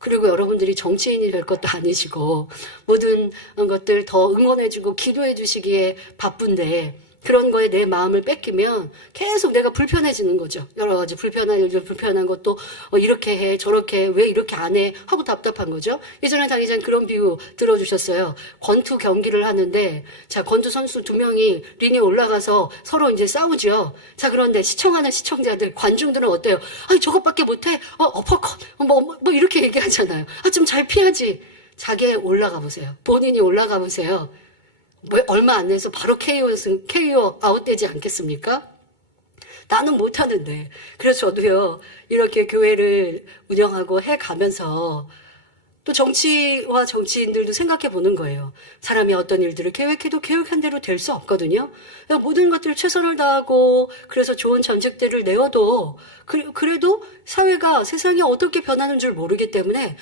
그리고 여러분들이 정치인이 될 것도 아니시고 모든 것들 더 응원해주고 기도해주시기에 바쁜데 그런 거에 내 마음을 뺏기면 계속 내가 불편해지는 거죠. 여러 가지 불편한 일들, 불편한 것도 이렇게 해, 저렇게 해, 왜 이렇게 안 해 하고 답답한 거죠. 예전에 당의자님 그런 비유 들어주셨어요. 권투 경기를 하는데 자, 권투 선수 2명이 링에 올라가서 서로 이제 싸우죠. 자, 그런데 시청하는 시청자들, 관중들은 어때요? 아니, 저것밖에 못해? 어퍼컷 이렇게 얘기하잖아요. 아, 좀 잘 피하지. 자기 올라가 보세요. 본인이 올라가 보세요. 얼마 안 돼서 바로 KO 아웃되지 않겠습니까? 나는 못하는데. 그래서 저도요, 이렇게 교회를 운영하고 해가면서 또 정치와 정치인들도 생각해 보는 거예요. 사람이 어떤 일들을 계획해도 계획한 대로 될 수 없거든요. 모든 것들을 최선을 다하고 그래서 좋은 전책들을 내어도 그래도 사회가 세상이 어떻게 변하는 줄 모르기 때문에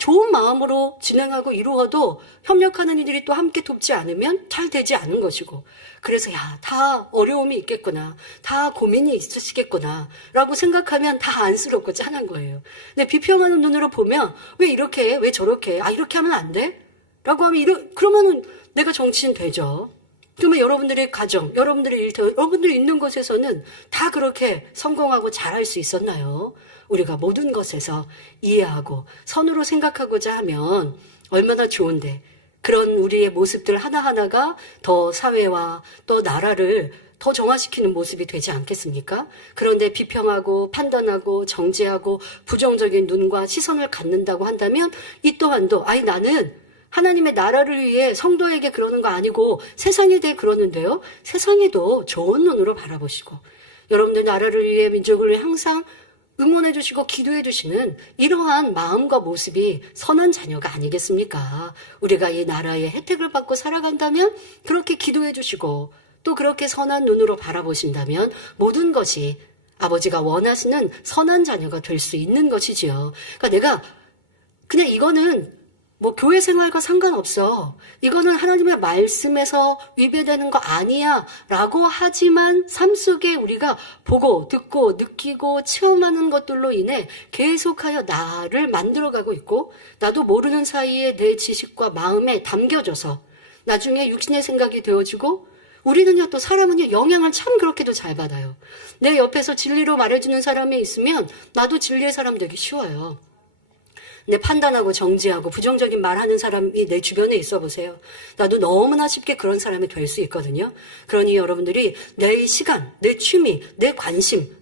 좋은 마음으로 진행하고 이루어도 협력하는 이들이 또 함께 돕지 않으면 잘 되지 않은 것이고 그래서 다 어려움이 있겠구나, 다 고민이 있으시겠구나 라고 생각하면 다 안쓰럽고 짠한 거예요. 근데 비평하는 눈으로 보면 왜 이렇게 해? 왜 저렇게 해? 이렇게 하면 안 돼? 라고 하면 그러면은 내가 정치인 되죠. 그러면 여러분들의 가정, 여러분들의 일, 여러분들이 있는 곳에서는 다 그렇게 성공하고 잘할 수 있었나요? 우리가 모든 것에서 이해하고 선으로 생각하고자 하면 얼마나 좋은데, 그런 우리의 모습들 하나하나가 더 사회와 또 나라를 더 정화시키는 모습이 되지 않겠습니까? 그런데 비평하고 판단하고 정죄하고 부정적인 눈과 시선을 갖는다고 한다면 이 또한도 나는 하나님의 나라를 위해 성도에게 그러는 거 아니고 세상에 대해 그러는데요. 세상에도 좋은 눈으로 바라보시고 여러분들 나라를 위해 민족을 위해 항상 응원해 주시고 기도해 주시는 이러한 마음과 모습이 선한 자녀가 아니겠습니까? 우리가 이 나라의 혜택을 받고 살아간다면 그렇게 기도해 주시고 또 그렇게 선한 눈으로 바라보신다면 모든 것이 아버지가 원하시는 선한 자녀가 될 수 있는 것이지요. 그러니까 내가 그냥 이거는 교회 생활과 상관없어. 이거는 하나님의 말씀에서 위배되는 거 아니야. 라고 하지만 삶 속에 우리가 보고, 듣고, 느끼고, 체험하는 것들로 인해 계속하여 나를 만들어가고 있고, 나도 모르는 사이에 내 지식과 마음에 담겨져서 나중에 육신의 생각이 되어지고, 우리는요, 또 사람은요, 영향을 참 그렇게도 잘 받아요. 내 옆에서 진리로 말해주는 사람이 있으면 나도 진리의 사람 되기 쉬워요. 내 판단하고 정지하고 부정적인 말하는 사람이 내 주변에 있어 보세요. 나도 너무나 쉽게 그런 사람이 될 수 있거든요. 그러니 여러분들이 내 시간, 내 취미, 내 관심,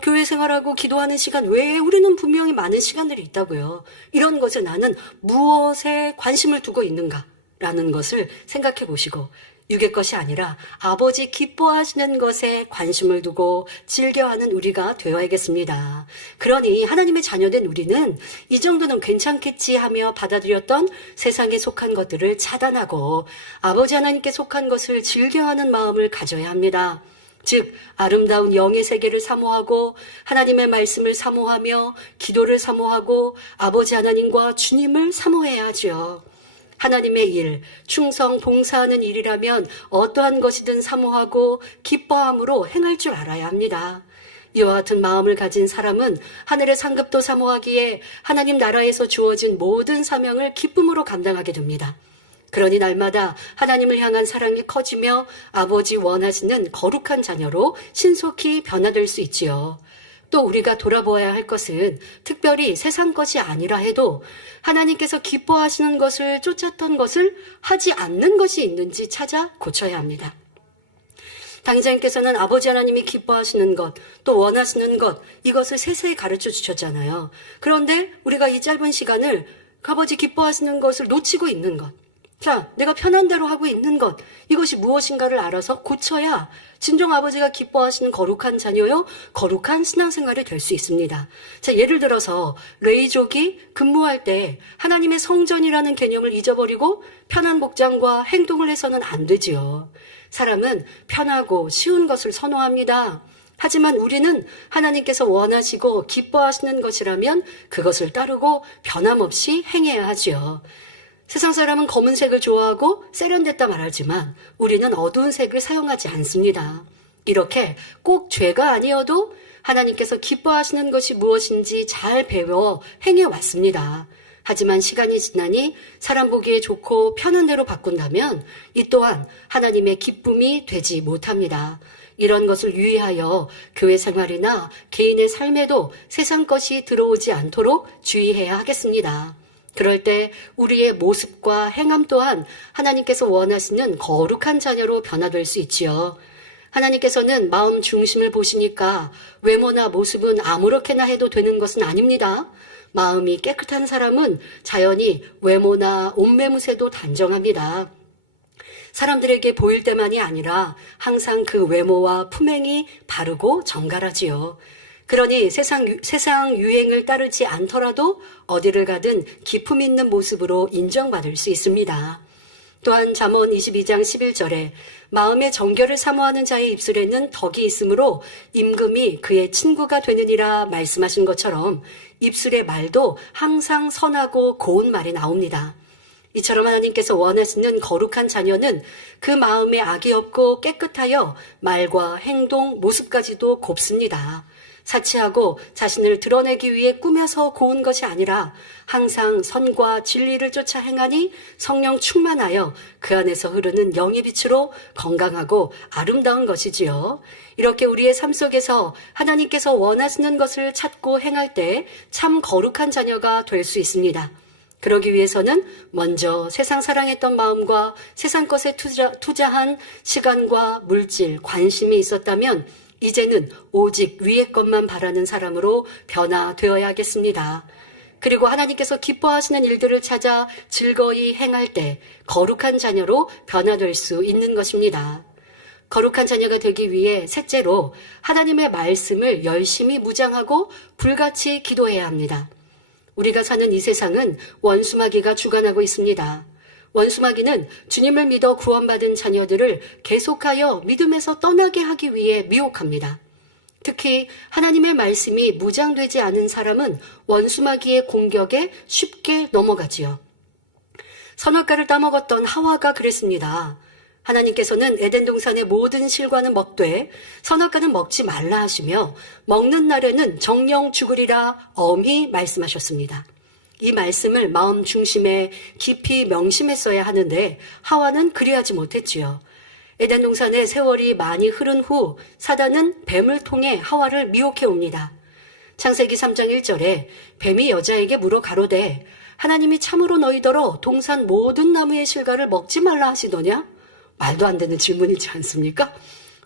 교회 생활하고 기도하는 시간 외에 우리는 분명히 많은 시간들이 있다고요. 이런 것에 나는 무엇에 관심을 두고 있는가라는 것을 생각해 보시고 육의 것이 아니라 아버지 기뻐하시는 것에 관심을 두고 즐겨하는 우리가 되어야겠습니다. 그러니 하나님의 자녀된 우리는 이 정도는 괜찮겠지 하며 받아들였던 세상에 속한 것들을 차단하고 아버지 하나님께 속한 것을 즐겨하는 마음을 가져야 합니다. 즉 아름다운 영의 세계를 사모하고 하나님의 말씀을 사모하며 기도를 사모하고 아버지 하나님과 주님을 사모해야 하죠. 하나님의 일, 충성, 봉사하는 일이라면 어떠한 것이든 사모하고 기뻐함으로 행할 줄 알아야 합니다. 이와 같은 마음을 가진 사람은 하늘의 상급도 사모하기에 하나님 나라에서 주어진 모든 사명을 기쁨으로 감당하게 됩니다. 그러니 날마다 하나님을 향한 사랑이 커지며 아버지 원하시는 거룩한 자녀로 신속히 변화될 수 있지요. 또 우리가 돌아보아야 할 것은 특별히 세상 것이 아니라 해도 하나님께서 기뻐하시는 것을 쫓았던 것을 하지 않는 것이 있는지 찾아 고쳐야 합니다. 당장님께서는 아버지 하나님이 기뻐하시는 것, 또 원하시는 것, 이것을 세세히 가르쳐 주셨잖아요. 그런데 우리가 이 짧은 시간을 아버지 기뻐하시는 것을 놓치고 있는 것, 자, 내가 편한 대로 하고 있는 것, 이것이 무엇인가를 알아서 고쳐야 진정 아버지가 기뻐하시는 거룩한 자녀요, 거룩한 신앙생활이 될 수 있습니다. 자, 예를 들어서 레이족이 근무할 때 하나님의 성전이라는 개념을 잊어버리고 편한 복장과 행동을 해서는 안 되지요. 사람은 편하고 쉬운 것을 선호합니다. 하지만 우리는 하나님께서 원하시고 기뻐하시는 것이라면 그것을 따르고 변함없이 행해야 하지요. 세상 사람은 검은색을 좋아하고 세련됐다 말하지만 우리는 어두운 색을 사용하지 않습니다. 이렇게 꼭 죄가 아니어도 하나님께서 기뻐하시는 것이 무엇인지 잘 배워 행해왔습니다. 하지만 시간이 지나니 사람 보기에 좋고 편한 대로 바꾼다면 이 또한 하나님의 기쁨이 되지 못합니다. 이런 것을 유의하여 교회 생활이나 개인의 삶에도 세상 것이 들어오지 않도록 주의해야 하겠습니다. 그럴 때 우리의 모습과 행함 또한 하나님께서 원하시는 거룩한 자녀로 변화될 수 있지요. 하나님께서는 마음 중심을 보시니까 외모나 모습은 아무렇게나 해도 되는 것은 아닙니다. 마음이 깨끗한 사람은 자연히 외모나 옷매무새도 단정합니다. 사람들에게 보일 때만이 아니라 항상 그 외모와 품행이 바르고 정갈하지요. 그러니 세상 유행을 따르지 않더라도 어디를 가든 기품 있는 모습으로 인정받을 수 있습니다. 또한 잠언 22장 11절에 마음의 정결을 사모하는 자의 입술에는 덕이 있으므로 임금이 그의 친구가 되느니라 말씀하신 것처럼 입술의 말도 항상 선하고 고운 말이 나옵니다. 이처럼 하나님께서 원하시는 거룩한 자녀는 그 마음에 악이 없고 깨끗하여 말과 행동, 모습까지도 곱습니다. 사치하고 자신을 드러내기 위해 꾸며서 고운 것이 아니라 항상 선과 진리를 쫓아 행하니 성령 충만하여 그 안에서 흐르는 영의 빛으로 건강하고 아름다운 것이지요. 이렇게 우리의 삶 속에서 하나님께서 원하시는 것을 찾고 행할 때 참 거룩한 자녀가 될 수 있습니다. 그러기 위해서는 먼저 세상 사랑했던 마음과 세상 것에 투자한 시간과 물질, 관심이 있었다면 이제는 오직 위의 것만 바라는 사람으로 변화되어야겠습니다. 그리고 하나님께서 기뻐하시는 일들을 찾아 즐거이 행할 때 거룩한 자녀로 변화될 수 있는 것입니다. 거룩한 자녀가 되기 위해 셋째로 하나님의 말씀을 열심히 묵상하고 불같이 기도해야 합니다. 우리가 사는 이 세상은 원수마귀가 주관하고 있습니다. 원수마귀는 주님을 믿어 구원받은 자녀들을 계속하여 믿음에서 떠나게 하기 위해 미혹합니다. 특히 하나님의 말씀이 무장되지 않은 사람은 원수마귀의 공격에 쉽게 넘어가지요. 선악과를 따먹었던 하와가 그랬습니다. 하나님께서는 에덴 동산의 모든 실과는 먹되 선악과는 먹지 말라 하시며 먹는 날에는 정령 죽으리라 엄히 말씀하셨습니다. 이 말씀을 마음 중심에 깊이 명심했어야 하는데 하와는 그리하지 못했지요. 에덴 동산의 세월이 많이 흐른 후 사단은 뱀을 통해 하와를 미혹해 옵니다. 창세기 3장 1절에 뱀이 여자에게 물어 가로되 하나님이 참으로 너희더러 동산 모든 나무의 실과를 먹지 말라 하시더냐? 말도 안 되는 질문이지 않습니까?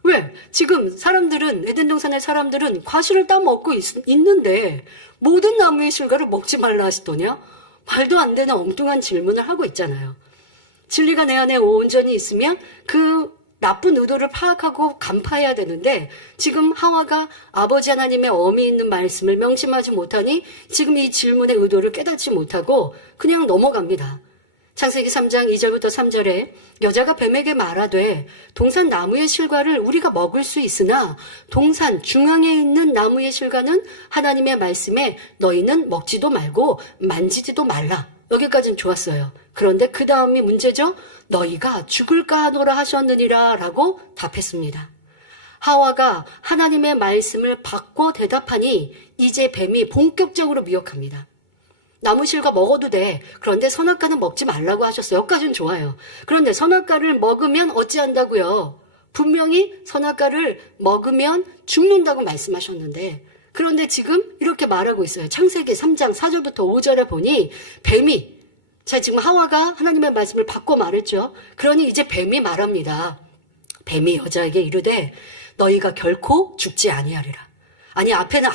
왜? 지금 사람들은, 에덴 동산의 사람들은 과실을 따먹고 있는데 모든 나무의 실과를 먹지 말라 하시더냐? 말도 안 되는 엉뚱한 질문을 하고 있잖아요. 진리가 내 안에 온전히 있으면 그 나쁜 의도를 파악하고 간파해야 되는데 지금 하와가 아버지 하나님의 엄히 있는 말씀을 명심하지 못하니 지금 이 질문의 의도를 깨닫지 못하고 그냥 넘어갑니다. 창세기 3장 2절부터 3절에 여자가 뱀에게 말하되 동산 나무의 실과를 우리가 먹을 수 있으나 동산 중앙에 있는 나무의 실과는 하나님의 말씀에 너희는 먹지도 말고 만지지도 말라. 여기까지는 좋았어요. 그런데 그 다음이 문제죠. 너희가 죽을까 하노라 하셨느니라 라고 답했습니다. 하와가 하나님의 말씀을 바꿔 대답하니 이제 뱀이 본격적으로 미혹합니다. 나무 실과 먹어도 돼. 그런데 선악과는 먹지 말라고 하셨어요. 여기까지는 좋아요. 그런데 선악과를 먹으면 어찌한다고요? 분명히 선악과를 먹으면 죽는다고 말씀하셨는데 그런데 지금 이렇게 말하고 있어요. 창세기 3장 4절부터 5절에 보니 뱀이 지금 하와가 하나님의 말씀을 바꿔 말했죠. 그러니 이제 뱀이 말합니다. 뱀이 여자에게 이르되 너희가 결코 죽지 아니하리라. 아니 앞에는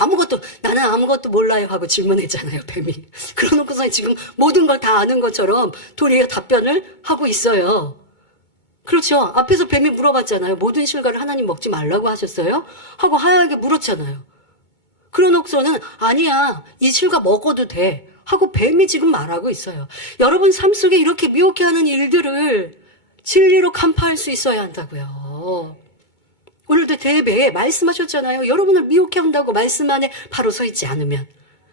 나는 아무것도 몰라요 하고 질문했잖아요. 뱀이. 그러놓고서 지금 모든 걸 다 아는 것처럼 도리어 답변을 하고 있어요. 그렇죠. 앞에서 뱀이 물어봤잖아요. 모든 실과를 하나님 먹지 말라고 하셨어요? 하고 하야하게 물었잖아요. 그러놓고서는 아니야 이 실과 먹어도 돼 하고 뱀이 지금 말하고 있어요. 여러분 삶 속에 이렇게 미혹해 하는 일들을 진리로 간파할 수 있어야 한다고요. 오늘도 대배에 말씀하셨잖아요. 여러분을 미혹해 한다고 말씀 안에 바로 서 있지 않으면.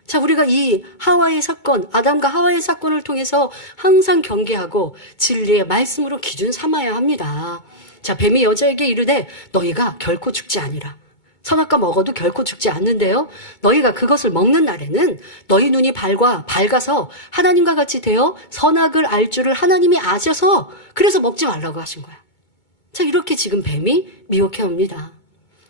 자, 우리가 이 하와의 사건, 아담과 하와의 사건을 통해서 항상 경계하고 진리의 말씀으로 기준 삼아야 합니다. 자, 뱀이 여자에게 이르되 너희가 결코 죽지 아니라. 선악과 먹어도 결코 죽지 않는데요. 너희가 그것을 먹는 날에는 너희 눈이 밝아서 하나님과 같이 되어 선악을 알 줄을 하나님이 아셔서 그래서 먹지 말라고 하신 거야. 자, 이렇게 지금 뱀이 미혹해 옵니다.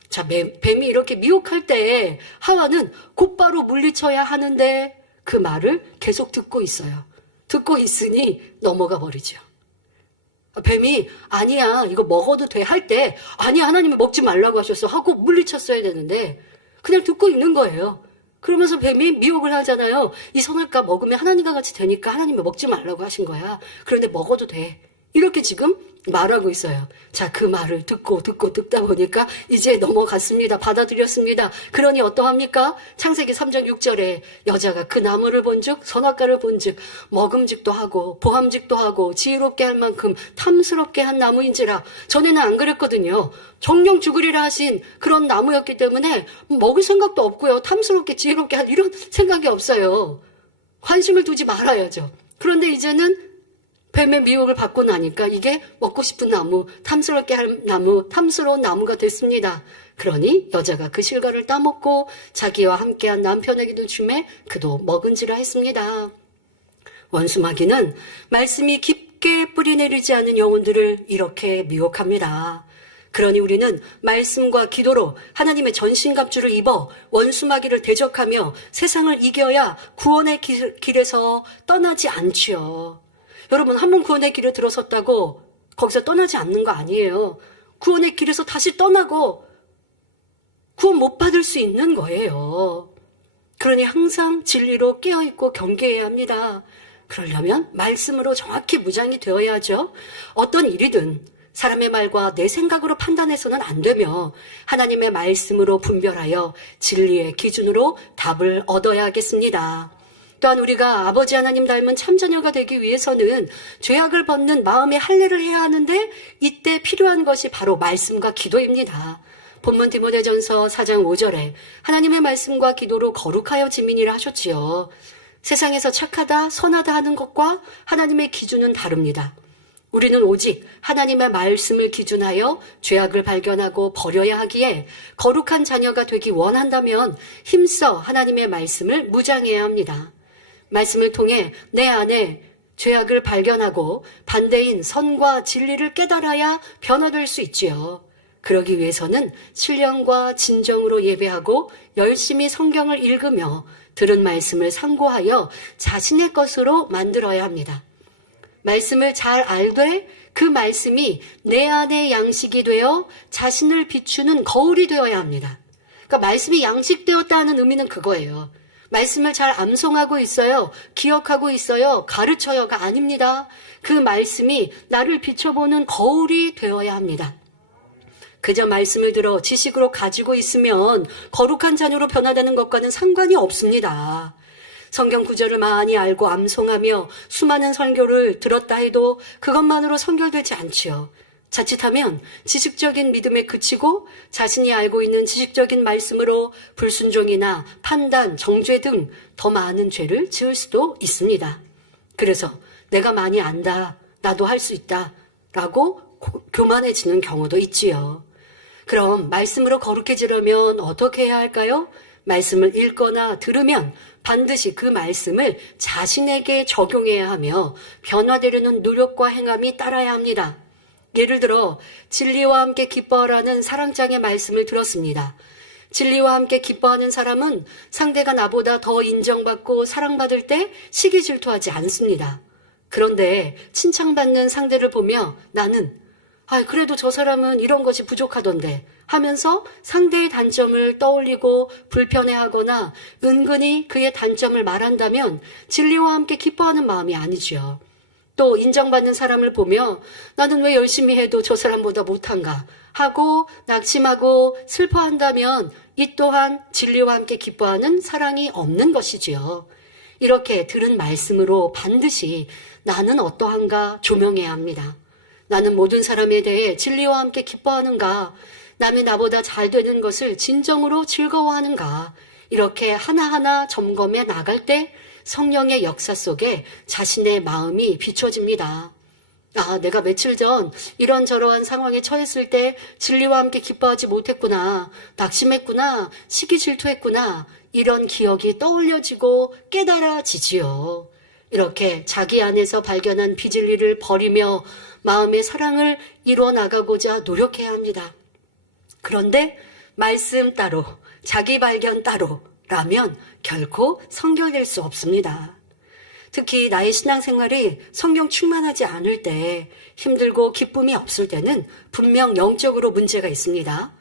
자, 뱀이 이렇게 미혹할 때 하와는 곧바로 물리쳐야 하는데 그 말을 계속 듣고 있어요. 듣고 있으니 넘어가 버리죠. 뱀이 아니야 이거 먹어도 돼 할 때 아니야 하나님이 먹지 말라고 하셨어 하고 물리쳤어야 되는데 그냥 듣고 있는 거예요. 그러면서 뱀이 미혹을 하잖아요. 이 선악과 먹으면 하나님과 같이 되니까 하나님이 먹지 말라고 하신 거야. 그런데 먹어도 돼. 이렇게 지금 말하고 있어요. 자, 그 말을 듣다 보니까 이제 넘어갔습니다. 받아들였습니다. 그러니 어떠합니까? 창세기 3장 6절에 여자가 그 나무를 본즉 선악과를 본즉 먹음직도 하고 보함직도 하고 지혜롭게 할 만큼 탐스럽게 한 나무인지라. 전에는 안 그랬거든요. 정령 죽으리라 하신 그런 나무였기 때문에 먹을 생각도 없고요. 탐스럽게 지혜롭게 할 이런 생각이 없어요. 관심을 두지 말아야죠. 그런데 이제는 뱀의 미혹을 받고 나니까 이게 먹고 싶은 나무, 탐스럽게 할 나무, 탐스러운 나무가 됐습니다. 그러니 여자가 그 실과를 따먹고 자기와 함께한 남편에게도 주매 그도 먹은지라 했습니다. 원수마귀는 말씀이 깊게 뿌리내리지 않은 영혼들을 이렇게 미혹합니다. 그러니 우리는 말씀과 기도로 하나님의 전신갑주를 입어 원수마귀를 대적하며 세상을 이겨야 구원의 길에서 떠나지 않지요. 여러분, 한 번 구원의 길에 들어섰다고 거기서 떠나지 않는 거 아니에요. 구원의 길에서 다시 떠나고 구원 못 받을 수 있는 거예요. 그러니 항상 진리로 깨어있고 경계해야 합니다. 그러려면 말씀으로 정확히 무장이 되어야죠. 어떤 일이든 사람의 말과 내 생각으로 판단해서는 안 되며 하나님의 말씀으로 분별하여 진리의 기준으로 답을 얻어야겠습니다. 또한 우리가 아버지 하나님 닮은 참자녀가 되기 위해서는 죄악을 벗는 마음의 할례를 해야 하는데 이때 필요한 것이 바로 말씀과 기도입니다. 본문 디모데전서 4장 5절에 하나님의 말씀과 기도로 거룩하여 지민이라 하셨지요. 세상에서 착하다, 선하다 하는 것과 하나님의 기준은 다릅니다. 우리는 오직 하나님의 말씀을 기준하여 죄악을 발견하고 버려야 하기에 거룩한 자녀가 되기 원한다면 힘써 하나님의 말씀을 무장해야 합니다. 말씀을 통해 내 안에 죄악을 발견하고 반대인 선과 진리를 깨달아야 변화될 수 있지요. 그러기 위해서는 신령과 진정으로 예배하고 열심히 성경을 읽으며 들은 말씀을 상고하여 자신의 것으로 만들어야 합니다. 말씀을 잘 알되 그 말씀이 내 안의 양식이 되어 자신을 비추는 거울이 되어야 합니다. 그러니까 말씀이 양식되었다는 의미는 그거예요. 말씀을 잘 암송하고 있어요. 기억하고 있어요. 가르쳐요가 아닙니다. 그 말씀이 나를 비춰보는 거울이 되어야 합니다. 그저 말씀을 들어 지식으로 가지고 있으면 거룩한 자녀로 변화되는 것과는 상관이 없습니다. 성경 구절을 많이 알고 암송하며 수많은 설교를 들었다 해도 그것만으로 선결되지 않지요. 자칫하면 지식적인 믿음에 그치고 자신이 알고 있는 지식적인 말씀으로 불순종이나 판단, 정죄 등 더 많은 죄를 지을 수도 있습니다. 그래서 내가 많이 안다, 나도 할 수 있다 라고 교만해지는 경우도 있지요. 그럼 말씀으로 거룩해지려면 어떻게 해야 할까요? 말씀을 읽거나 들으면 반드시 그 말씀을 자신에게 적용해야 하며 변화되려는 노력과 행함이 따라야 합니다. 예를 들어 진리와 함께 기뻐하라는 사랑장의 말씀을 들었습니다. 진리와 함께 기뻐하는 사람은 상대가 나보다 더 인정받고 사랑받을 때 시기 질투하지 않습니다. 그런데 칭찬받는 상대를 보며 나는 그래도 저 사람은 이런 것이 부족하던데 하면서 상대의 단점을 떠올리고 불편해하거나 은근히 그의 단점을 말한다면 진리와 함께 기뻐하는 마음이 아니지요. 또 인정받는 사람을 보며 나는 왜 열심히 해도 저 사람보다 못한가 하고 낙심하고 슬퍼한다면 이 또한 진리와 함께 기뻐하는 사랑이 없는 것이지요. 이렇게 들은 말씀으로 반드시 나는 어떠한가 조명해야 합니다. 나는 모든 사람에 대해 진리와 함께 기뻐하는가? 남이 나보다 잘 되는 것을 진정으로 즐거워하는가? 이렇게 하나하나 점검해 나갈 때 성령의 역사 속에 자신의 마음이 비춰집니다. 내가 며칠 전 이런저러한 상황에 처했을 때 진리와 함께 기뻐하지 못했구나, 낙심했구나, 시기 질투했구나, 이런 기억이 떠올려지고 깨달아지지요. 이렇게 자기 안에서 발견한 비진리를 버리며 마음의 사랑을 이루어 나가고자 노력해야 합니다. 그런데 말씀 따로, 자기 발견 따로라면 결코 성결될 수 없습니다. 특히 나의 신앙생활이 성경 충만하지 않을 때, 힘들고 기쁨이 없을 때는 분명 영적으로 문제가 있습니다.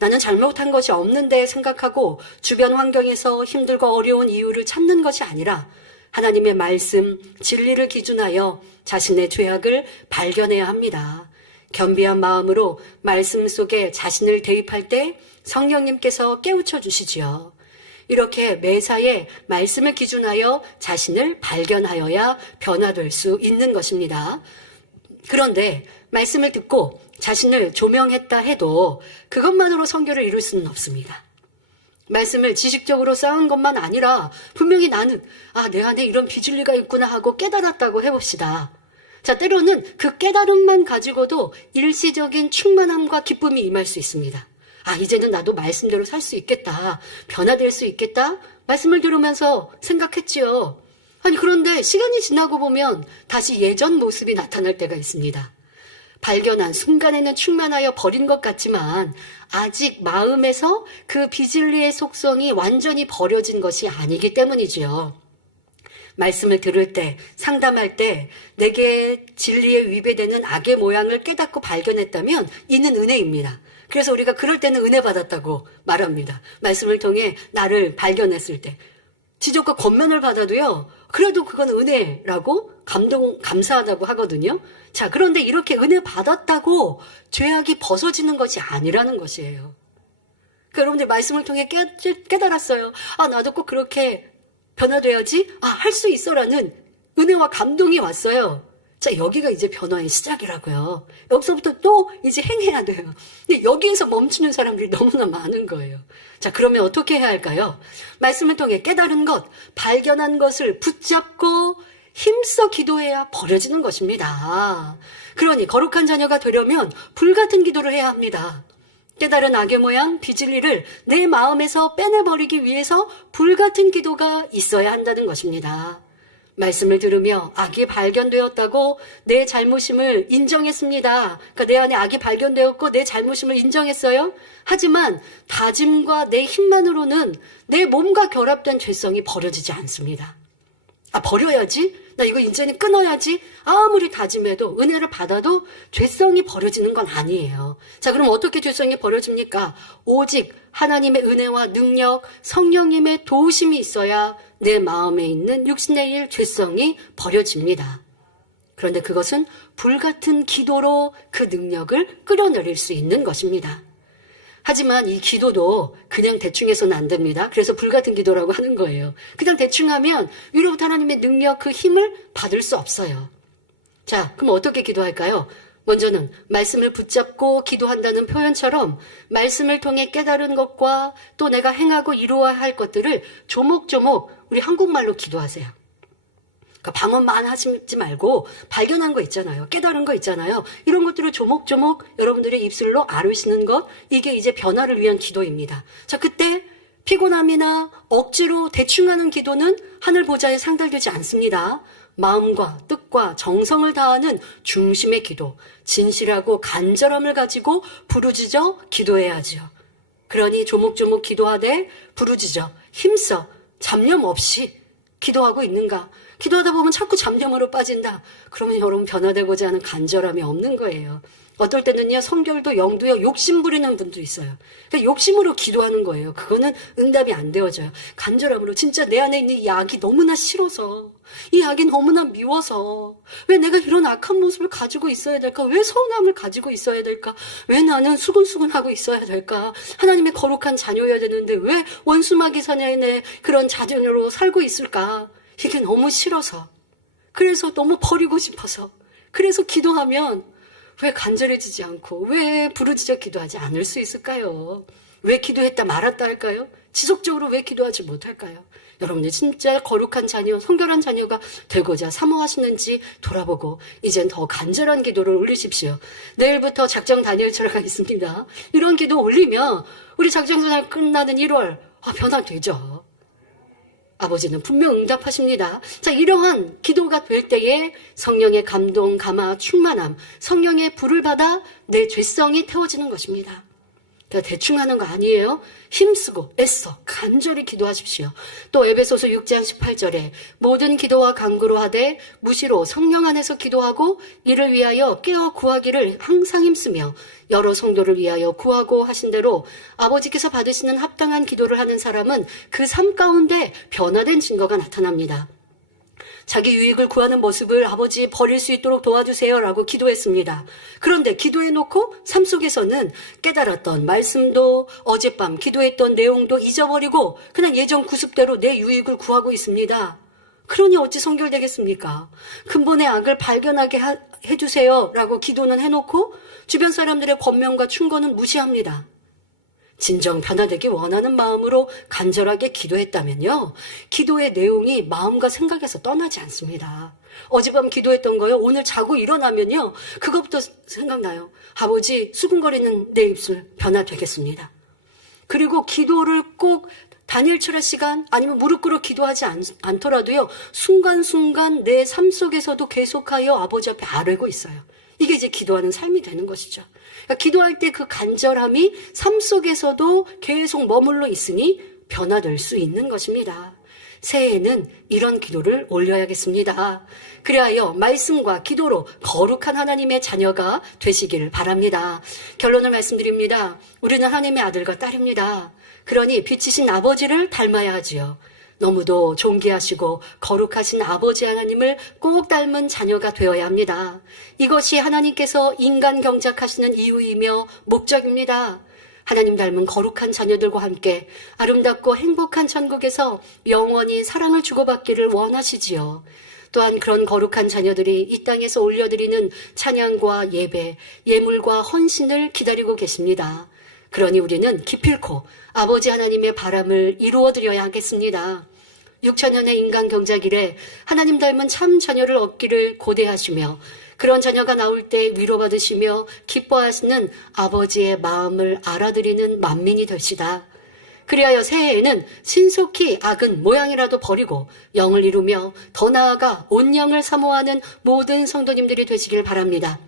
나는 잘못한 것이 없는데 생각하고 주변 환경에서 힘들고 어려운 이유를 찾는 것이 아니라 하나님의 말씀, 진리를 기준하여 자신의 죄악을 발견해야 합니다. 겸비한 마음으로 말씀 속에 자신을 대입할 때 성령님께서 깨우쳐 주시지요. 이렇게 매사에 말씀을 기준하여 자신을 발견하여야 변화될 수 있는 것입니다. 그런데 말씀을 듣고 자신을 조명했다 해도 그것만으로 성결을 이룰 수는 없습니다. 말씀을 지식적으로 쌓은 것만 아니라 분명히 나는 내 안에 이런 비진리가 있구나 하고 깨달았다고 해봅시다. 자, 때로는 그 깨달음만 가지고도 일시적인 충만함과 기쁨이 임할 수 있습니다. 아, 이제는 나도 말씀대로 살 수 있겠다. 변화될 수 있겠다. 말씀을 들으면서 생각했지요. 아니, 그런데 시간이 지나고 보면 다시 예전 모습이 나타날 때가 있습니다. 발견한 순간에는 충만하여 버린 것 같지만 아직 마음에서 그 비진리의 속성이 완전히 버려진 것이 아니기 때문이지요. 말씀을 들을 때, 상담할 때 내게 진리에 위배되는 악의 모양을 깨닫고 발견했다면 이는 은혜입니다. 그래서 우리가 그럴 때는 은혜 받았다고 말합니다. 말씀을 통해 나를 발견했을 때. 지적과 권면을 받아도요, 그래도 그건 은혜라고 감사하다고 하거든요. 자, 그런데 이렇게 은혜 받았다고 죄악이 벗어지는 것이 아니라는 것이에요. 그러니까 여러분들 말씀을 통해 깨달았어요. 아, 나도 꼭 그렇게 변화돼야지. 아, 할 수 있어라는 은혜와 감동이 왔어요. 자, 여기가 이제 변화의 시작이라고요. 여기서부터 또 이제 행해야 돼요. 근데 여기에서 멈추는 사람들이 너무나 많은 거예요. 자, 그러면 어떻게 해야 할까요? 말씀을 통해 깨달은 것, 발견한 것을 붙잡고 힘써 기도해야 버려지는 것입니다. 그러니 거룩한 자녀가 되려면 불같은 기도를 해야 합니다. 깨달은 악의 모양, 비진리를 내 마음에서 빼내버리기 위해서 불같은 기도가 있어야 한다는 것입니다. 말씀을 들으며 악이 발견되었다고 내 잘못임을 인정했습니다. 그러니까 내 안에 악이 발견되었고 내 잘못임을 인정했어요. 하지만 다짐과 내 힘만으로는 내 몸과 결합된 죄성이 버려지지 않습니다. 아, 버려야지? 나 이거 이제는 끊어야지? 아무리 다짐해도 은혜를 받아도 죄성이 버려지는 건 아니에요. 자, 그럼 어떻게 죄성이 버려집니까? 오직 하나님의 은혜와 능력, 성령님의 도우심이 있어야 내 마음에 있는 육신의 일 죄성이 버려집니다. 그런데 그것은 불같은 기도로 그 능력을 끌어내릴 수 있는 것입니다. 하지만 이 기도도 그냥 대충 해서는 안 됩니다. 그래서 불같은 기도라고 하는 거예요. 그냥 대충 하면 위로부터 하나님의 능력, 그 힘을 받을 수 없어요. 자, 그럼 어떻게 기도할까요? 먼저는 말씀을 붙잡고 기도한다는 표현처럼 말씀을 통해 깨달은 것과 또 내가 행하고 이루어야 할 것들을 조목조목 우리 한국말로 기도하세요. 그러니까 방언만 하시지 말고 발견한 거 있잖아요. 깨달은 거 있잖아요. 이런 것들을 조목조목 여러분들의 입술로 아르시는 것, 이게 이제 변화를 위한 기도입니다. 자, 그때 피곤함이나 억지로 대충 하는 기도는 하늘 보좌에 상달되지 않습니다. 마음과 뜻과 정성을 다하는 중심의 기도, 진실하고 간절함을 가지고 부르짖어 기도해야 하죠. 그러니 조목조목 기도하되 부르짖어 힘써 잡념 없이 기도하고 있는가? 기도하다 보면 자꾸 잡념으로 빠진다. 그러면 여러분 변화되고자 하는 간절함이 없는 거예요. 어떨 때는요, 성결도 영도요, 욕심 부리는 분도 있어요. 그러니까 욕심으로 기도하는 거예요. 그거는 응답이 안 되어져요. 간절함으로 진짜 내 안에 있는 이 악이 너무나 싫어서, 이 악이 너무나 미워서, 왜 내가 이런 악한 모습을 가지고 있어야 될까? 왜 서운함을 가지고 있어야 될까? 왜 나는 수근수근하고 있어야 될까? 하나님의 거룩한 자녀여야 되는데 왜 원수마귀 사냥의 그런 자녀로 살고 있을까? 이게 너무 싫어서, 그래서 너무 버리고 싶어서, 그래서 기도하면 왜 간절해지지 않고 왜 부르짖어 기도하지 않을 수 있을까요? 왜 기도했다 말았다 할까요? 지속적으로 왜 기도하지 못할까요? 여러분들 진짜 거룩한 자녀, 성결한 자녀가 되고자 사모하시는지 돌아보고 이젠 더 간절한 기도를 올리십시오. 내일부터 작정 다니엘철회가 있습니다. 이런 기도 올리면 우리 작정전환 끝나는 1월 변화되죠. 아버지는 분명 응답하십니다. 자, 이러한 기도가 될 때에 성령의 감동, 감화, 충만함, 성령의 불을 받아 내 죄성이 태워지는 것입니다. 그러니까 대충 하는 거 아니에요. 힘쓰고 애써 간절히 기도하십시오. 또 에베소서 6장 18절에 모든 기도와 간구로 하되 무시로 성령 안에서 기도하고 이를 위하여 깨어 구하기를 항상 힘쓰며 여러 성도를 위하여 구하고 하신 대로 아버지께서 받으시는 합당한 기도를 하는 사람은 그 삶 가운데 변화된 증거가 나타납니다. 자기 유익을 구하는 모습을 아버지 버릴 수 있도록 도와주세요 라고 기도했습니다. 그런데 기도해놓고 삶 속에서는 깨달았던 말씀도 어젯밤 기도했던 내용도 잊어버리고 그냥 예전 구습대로 내 유익을 구하고 있습니다. 그러니 어찌 성결되겠습니까? 근본의 악을 발견하게 해주세요 라고 기도는 해놓고 주변 사람들의 권면과 충고는 무시합니다. 진정 변화되기 원하는 마음으로 간절하게 기도했다면요, 기도의 내용이 마음과 생각에서 떠나지 않습니다. 어젯밤 기도했던 거요, 오늘 자고 일어나면요, 그것부터 생각나요. 아버지, 수근거리는 내 입술 변화되겠습니다. 그리고 기도를 꼭 단일철의 시간 아니면 무릎 꿇어 기도하지 않더라도요, 순간순간 내 삶 속에서도 계속하여 아버지 앞에 아뢰고 있어요. 이게 이제 기도하는 삶이 되는 것이죠. 그러니까 기도할 때 그 간절함이 삶 속에서도 계속 머물러 있으니 변화될 수 있는 것입니다. 새해에는 이런 기도를 올려야겠습니다. 그리하여 말씀과 기도로 거룩한 하나님의 자녀가 되시길 바랍니다. 결론을 말씀드립니다. 우리는 하나님의 아들과 딸입니다. 그러니 빛이신 아버지를 닮아야 하지요. 너무도 존귀하시고 거룩하신 아버지 하나님을 꼭 닮은 자녀가 되어야 합니다. 이것이 하나님께서 인간 경작하시는 이유이며 목적입니다. 하나님 닮은 거룩한 자녀들과 함께 아름답고 행복한 천국에서 영원히 사랑을 주고받기를 원하시지요. 또한 그런 거룩한 자녀들이 이 땅에서 올려드리는 찬양과 예배, 예물과 헌신을 기다리고 계십니다. 그러니 우리는 기필코 아버지 하나님의 바람을 이루어드려야 하겠습니다. 6천년의 인간 경작 이래 하나님 닮은 참 자녀를 얻기를 고대하시며 그런 자녀가 나올 때 위로받으시며 기뻐하시는 아버지의 마음을 알아들이는 만민이 됩시다. 그리하여 새해에는 신속히 악은 모양이라도 버리고 영을 이루며 더 나아가 온 영을 사모하는 모든 성도님들이 되시길 바랍니다.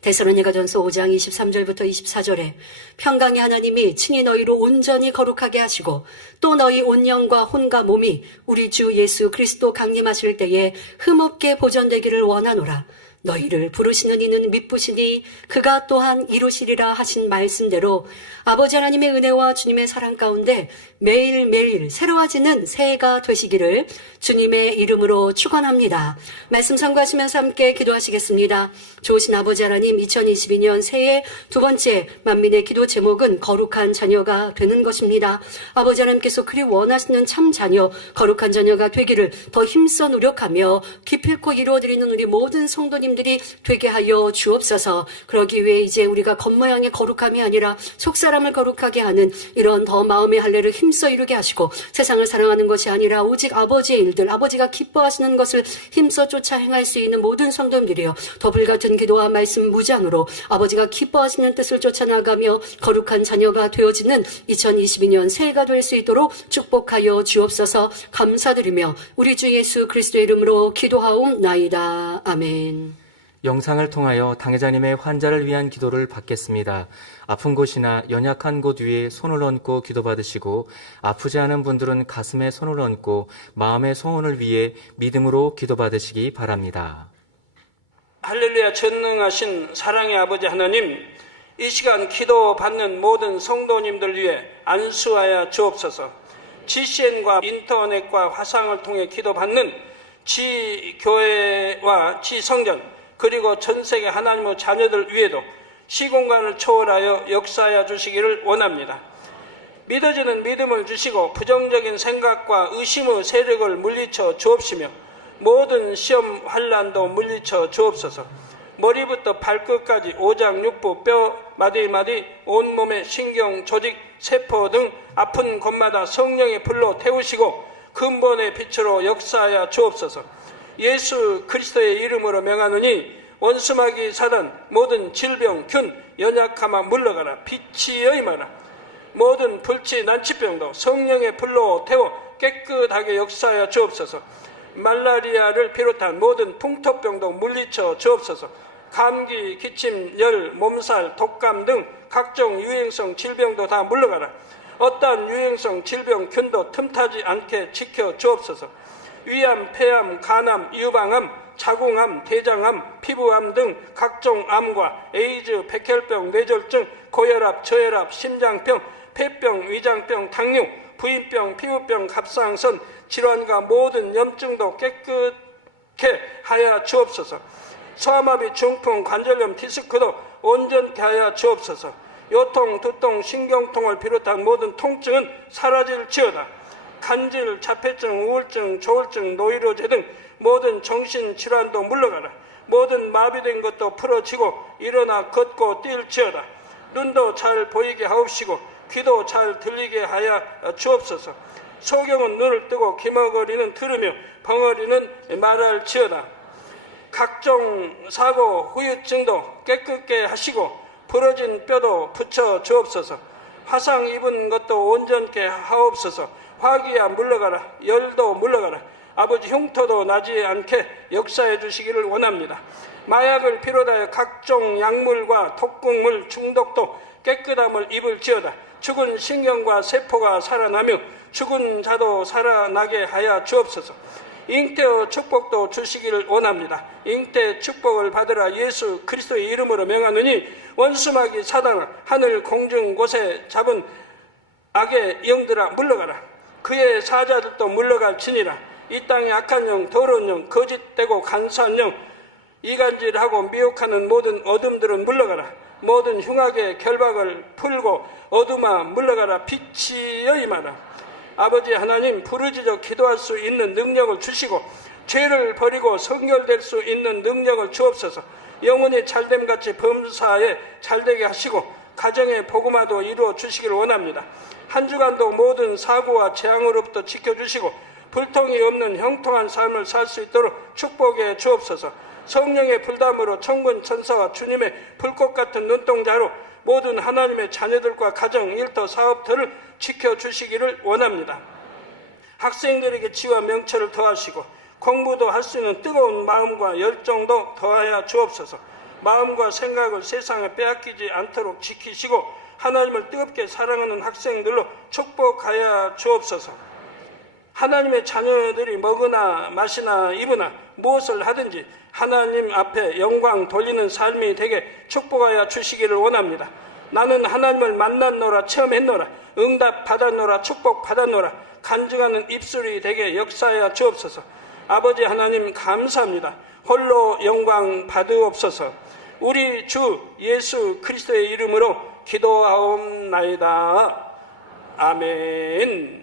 데살로니가전서 5장 23절부터 24절에 평강의 하나님이 친히 너희로 온전히 거룩하게 하시고 또 너희 온 영과 혼과 몸이 우리 주 예수 그리스도 강림하실 때에 흠없게 보존되기를 원하노라. 너희를 부르시는 이는 미쁘시니 그가 또한 이루시리라 하신 말씀대로 아버지 하나님의 은혜와 주님의 사랑 가운데 매일매일 새로워지는 새해가 되시기를 주님의 이름으로 축원합니다. 말씀 참고하시면서 함께 기도하시겠습니다. 좋으신 아버지 하나님, 2022년 새해 두 번째 만민의 기도 제목은 거룩한 자녀가 되는 것입니다. 아버지 하나님께서 그리 원하시는 참 자녀, 거룩한 자녀가 되기를 더 힘써 노력하며 기필코 이루어드리는 우리 모든 성도님들이 되게 하여 주옵소서. 그러기 위해 이제 우리가 겉모양의 거룩함이 아니라 속사람을 거룩하게 하는 이런 더 마음의 할례를 힘써 이루게 하시고 세상을 사랑하는 것이 아니라 오직 아버지의 일들, 아버지가 기뻐하시는 것을 힘써 쫓아 행할 수 있는 모든 성도님들이여 더 불같은 기도와 말씀 무장으로 아버지가 기뻐하시는 뜻을 쫓아나가며 거룩한 자녀가 되어지는 2022년 새해가 될 수 있도록 축복하여 주옵소서. 감사드리며 우리 주 예수 그리스도의 이름으로 기도하옵나이다. 아멘. 영상을 통하여 당회자님의 환자를 위한 기도를 받겠습니다. 아픈 곳이나 연약한 곳 위에 손을 얹고 기도받으시고 아프지 않은 분들은 가슴에 손을 얹고 마음의 소원을 위해 믿음으로 기도받으시기 바랍니다. 할렐루야. 전능하신 사랑의 아버지 하나님, 이 시간 기도받는 모든 성도님들 위해 안수하여 주옵소서. GCN과 인터넷과 화상을 통해 기도받는 지교회와 지성전 그리고 전세계 하나님의 자녀들 위에도 시공간을 초월하여 역사하여 주시기를 원합니다. 믿어지는 믿음을 주시고 부정적인 생각과 의심의 세력을 물리쳐 주옵시며 모든 시험 환난도 물리쳐 주옵소서. 머리부터 발끝까지 오장육부 뼈 마디마디 온몸의 신경 조직 세포 등 아픈 곳마다 성령의 불로 태우시고 근본의 빛으로 역사하여 주옵소서. 예수 그리스도의 이름으로 명하노니 원수마귀 사단 모든 질병 균 연약함아 물러가라. 빛이 임하라. 모든 불치 난치병도 성령의 불로 태워 깨끗하게 역사하여 주옵소서. 말라리아를 비롯한 모든 풍토병도 물리쳐 주옵소서. 감기, 기침, 열, 몸살, 독감 등 각종 유행성 질병도 다 물러가라. 어떠한 유행성 질병 균도 틈타지 않게 지켜 주옵소서. 위암, 폐암, 간암, 유방암, 자궁암, 대장암, 피부암 등 각종 암과 에이즈, 백혈병, 뇌졸중, 고혈압, 저혈압, 심장병, 폐병, 위장병, 당뇨, 부인병, 피부병, 갑상선 질환과 모든 염증도 깨끗게 하여 주옵소서. 소아마비, 중풍, 관절염, 디스크도 온전케 하여 주옵소서. 요통, 두통, 신경통을 비롯한 모든 통증은 사라질지어다. 간질, 자폐증, 우울증, 조울증, 노이로제 등 모든 정신질환도 물러가라. 모든 마비된 것도 풀어지고 일어나 걷고 뛸지어다. 눈도 잘 보이게 하옵시고 귀도 잘 들리게 하여 주옵소서. 소경은 눈을 뜨고 기머거리는 들으며 벙어리는 말할지어다. 각종 사고 후유증도 깨끗게 하시고 부러진 뼈도 붙여 주옵소서. 화상 입은 것도 온전케 하옵소서. 화기야 물러가라. 열도 물러가라. 아버지 흉터도 나지 않게 역사해 주시기를 원합니다. 마약을 비롯하여 각종 약물과 독극물 중독도 깨끗함을 입을지어다. 죽은 신경과 세포가 살아나며 죽은 자도 살아나게 하여 주옵소서. 잉태의 축복도 주시기를 원합니다. 잉태 축복을 받으라. 예수 그리스도의 이름으로 명하느니 원수마귀 사단아 하늘 공중 곳에 잡은 악의 영들아 물러가라. 그의 사자들도 물러갈지니라. 이 땅의 악한 영, 더러운 영, 거짓되고 간사한 영, 이간질하고 미혹하는 모든 어둠들은 물러가라. 모든 흉악의 결박을 풀고 어둠아 물러가라. 빛이여 임하라. 아버지 하나님, 부르짖어 기도할 수 있는 능력을 주시고 죄를 버리고 성결될 수 있는 능력을 주옵소서. 영혼이 잘됨같이 범사에 잘되게 하시고 가정의 복음화도 이루어 주시기를 원합니다. 한 주간도 모든 사고와 재앙으로부터 지켜주시고 불통이 없는 형통한 삶을 살 수 있도록 축복해 주옵소서. 성령의 불담으로 천군 천사와 주님의 불꽃 같은 눈동자로 모든 하나님의 자녀들과 가정, 일터, 사업들을 지켜주시기를 원합니다. 학생들에게 지와 명철을 더하시고 공부도 할 수 있는 뜨거운 마음과 열정도 더하여 주옵소서. 마음과 생각을 세상에 빼앗기지 않도록 지키시고 하나님을 뜨겁게 사랑하는 학생들로 축복하여 주옵소서. 하나님의 자녀들이 먹으나 마시나 입으나 무엇을 하든지 하나님 앞에 영광 돌리는 삶이 되게 축복하여 주시기를 원합니다. 나는 하나님을 만났노라, 체험했노라, 응답 받았노라, 축복 받았노라, 간증하는 입술이 되게 역사하여 주옵소서. 아버지 하나님 감사합니다. 홀로 영광 받으옵소서. 우리 주 예수 그리스도의 이름으로 기도하옵나이다. 아멘.